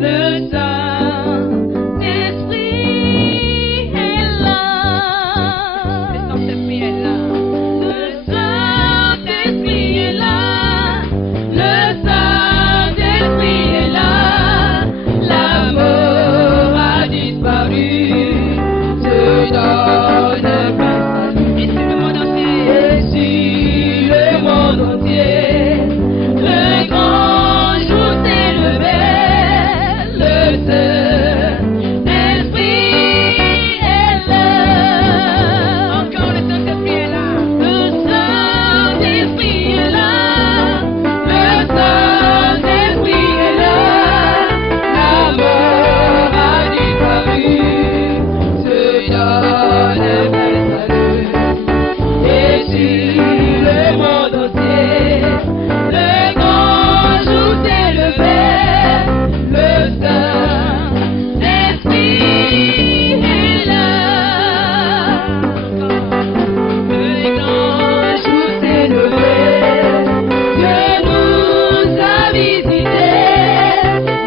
le Saint-Esprit est là. Le Saint-Esprit est là. Le Saint-Esprit est là. Le Saint-Esprit est là. La mort a disparu. Se donne un salut. Et sur le monde entier. Et sur le monde entier. Le grand jour s'est levé. Le Saint-Esprit est là. Encore le Saint-Esprit est là. Le Saint-Esprit est là. Le Saint-Esprit est là. La mort a disparu. Se donne un salut. Et sur le monde entier, le grand jour s'est levé. Le Saint-Esprit est là. Le grand jour s'est levé. Dieu nous a visités.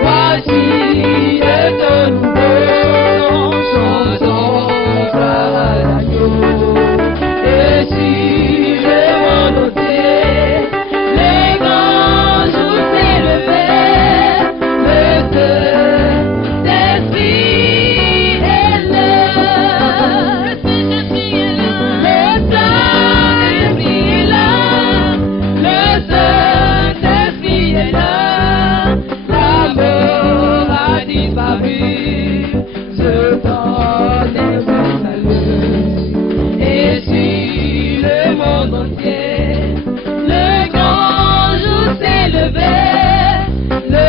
Voici le temps nouveau. Chantons gloire à l'agneau. Et sur le monde entier, le grand jour s'est levé. Le Saint-Esprit est là. Le Saint-Esprit est là. Le Saint-Esprit est là. Le Saint-Esprit est là. La mort a disparu. Se donne un salut. Et sur le monde entier, le grand jour s'est levé. Le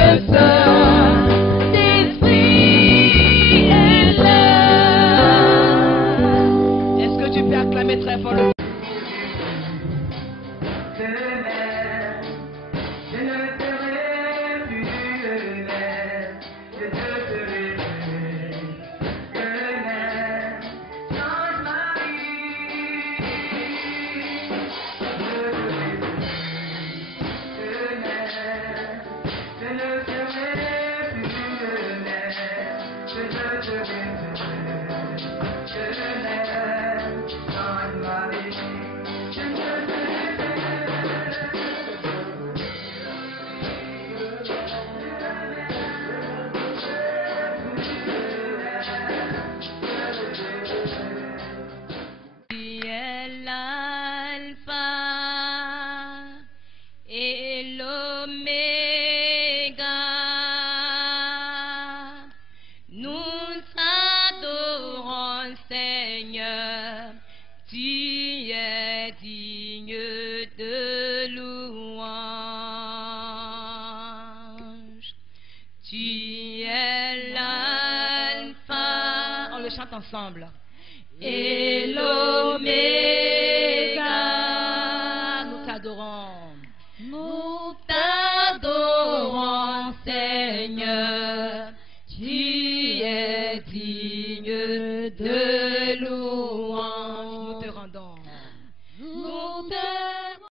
Saint-Esprit est là. Est-ce que tu peux acclamer très fort le Tu es l'alpha et l'oméga. Nous adorons, Seigneur. Tu es digne de louange. Tu es l'alpha. On le chante ensemble. Et l'oméga.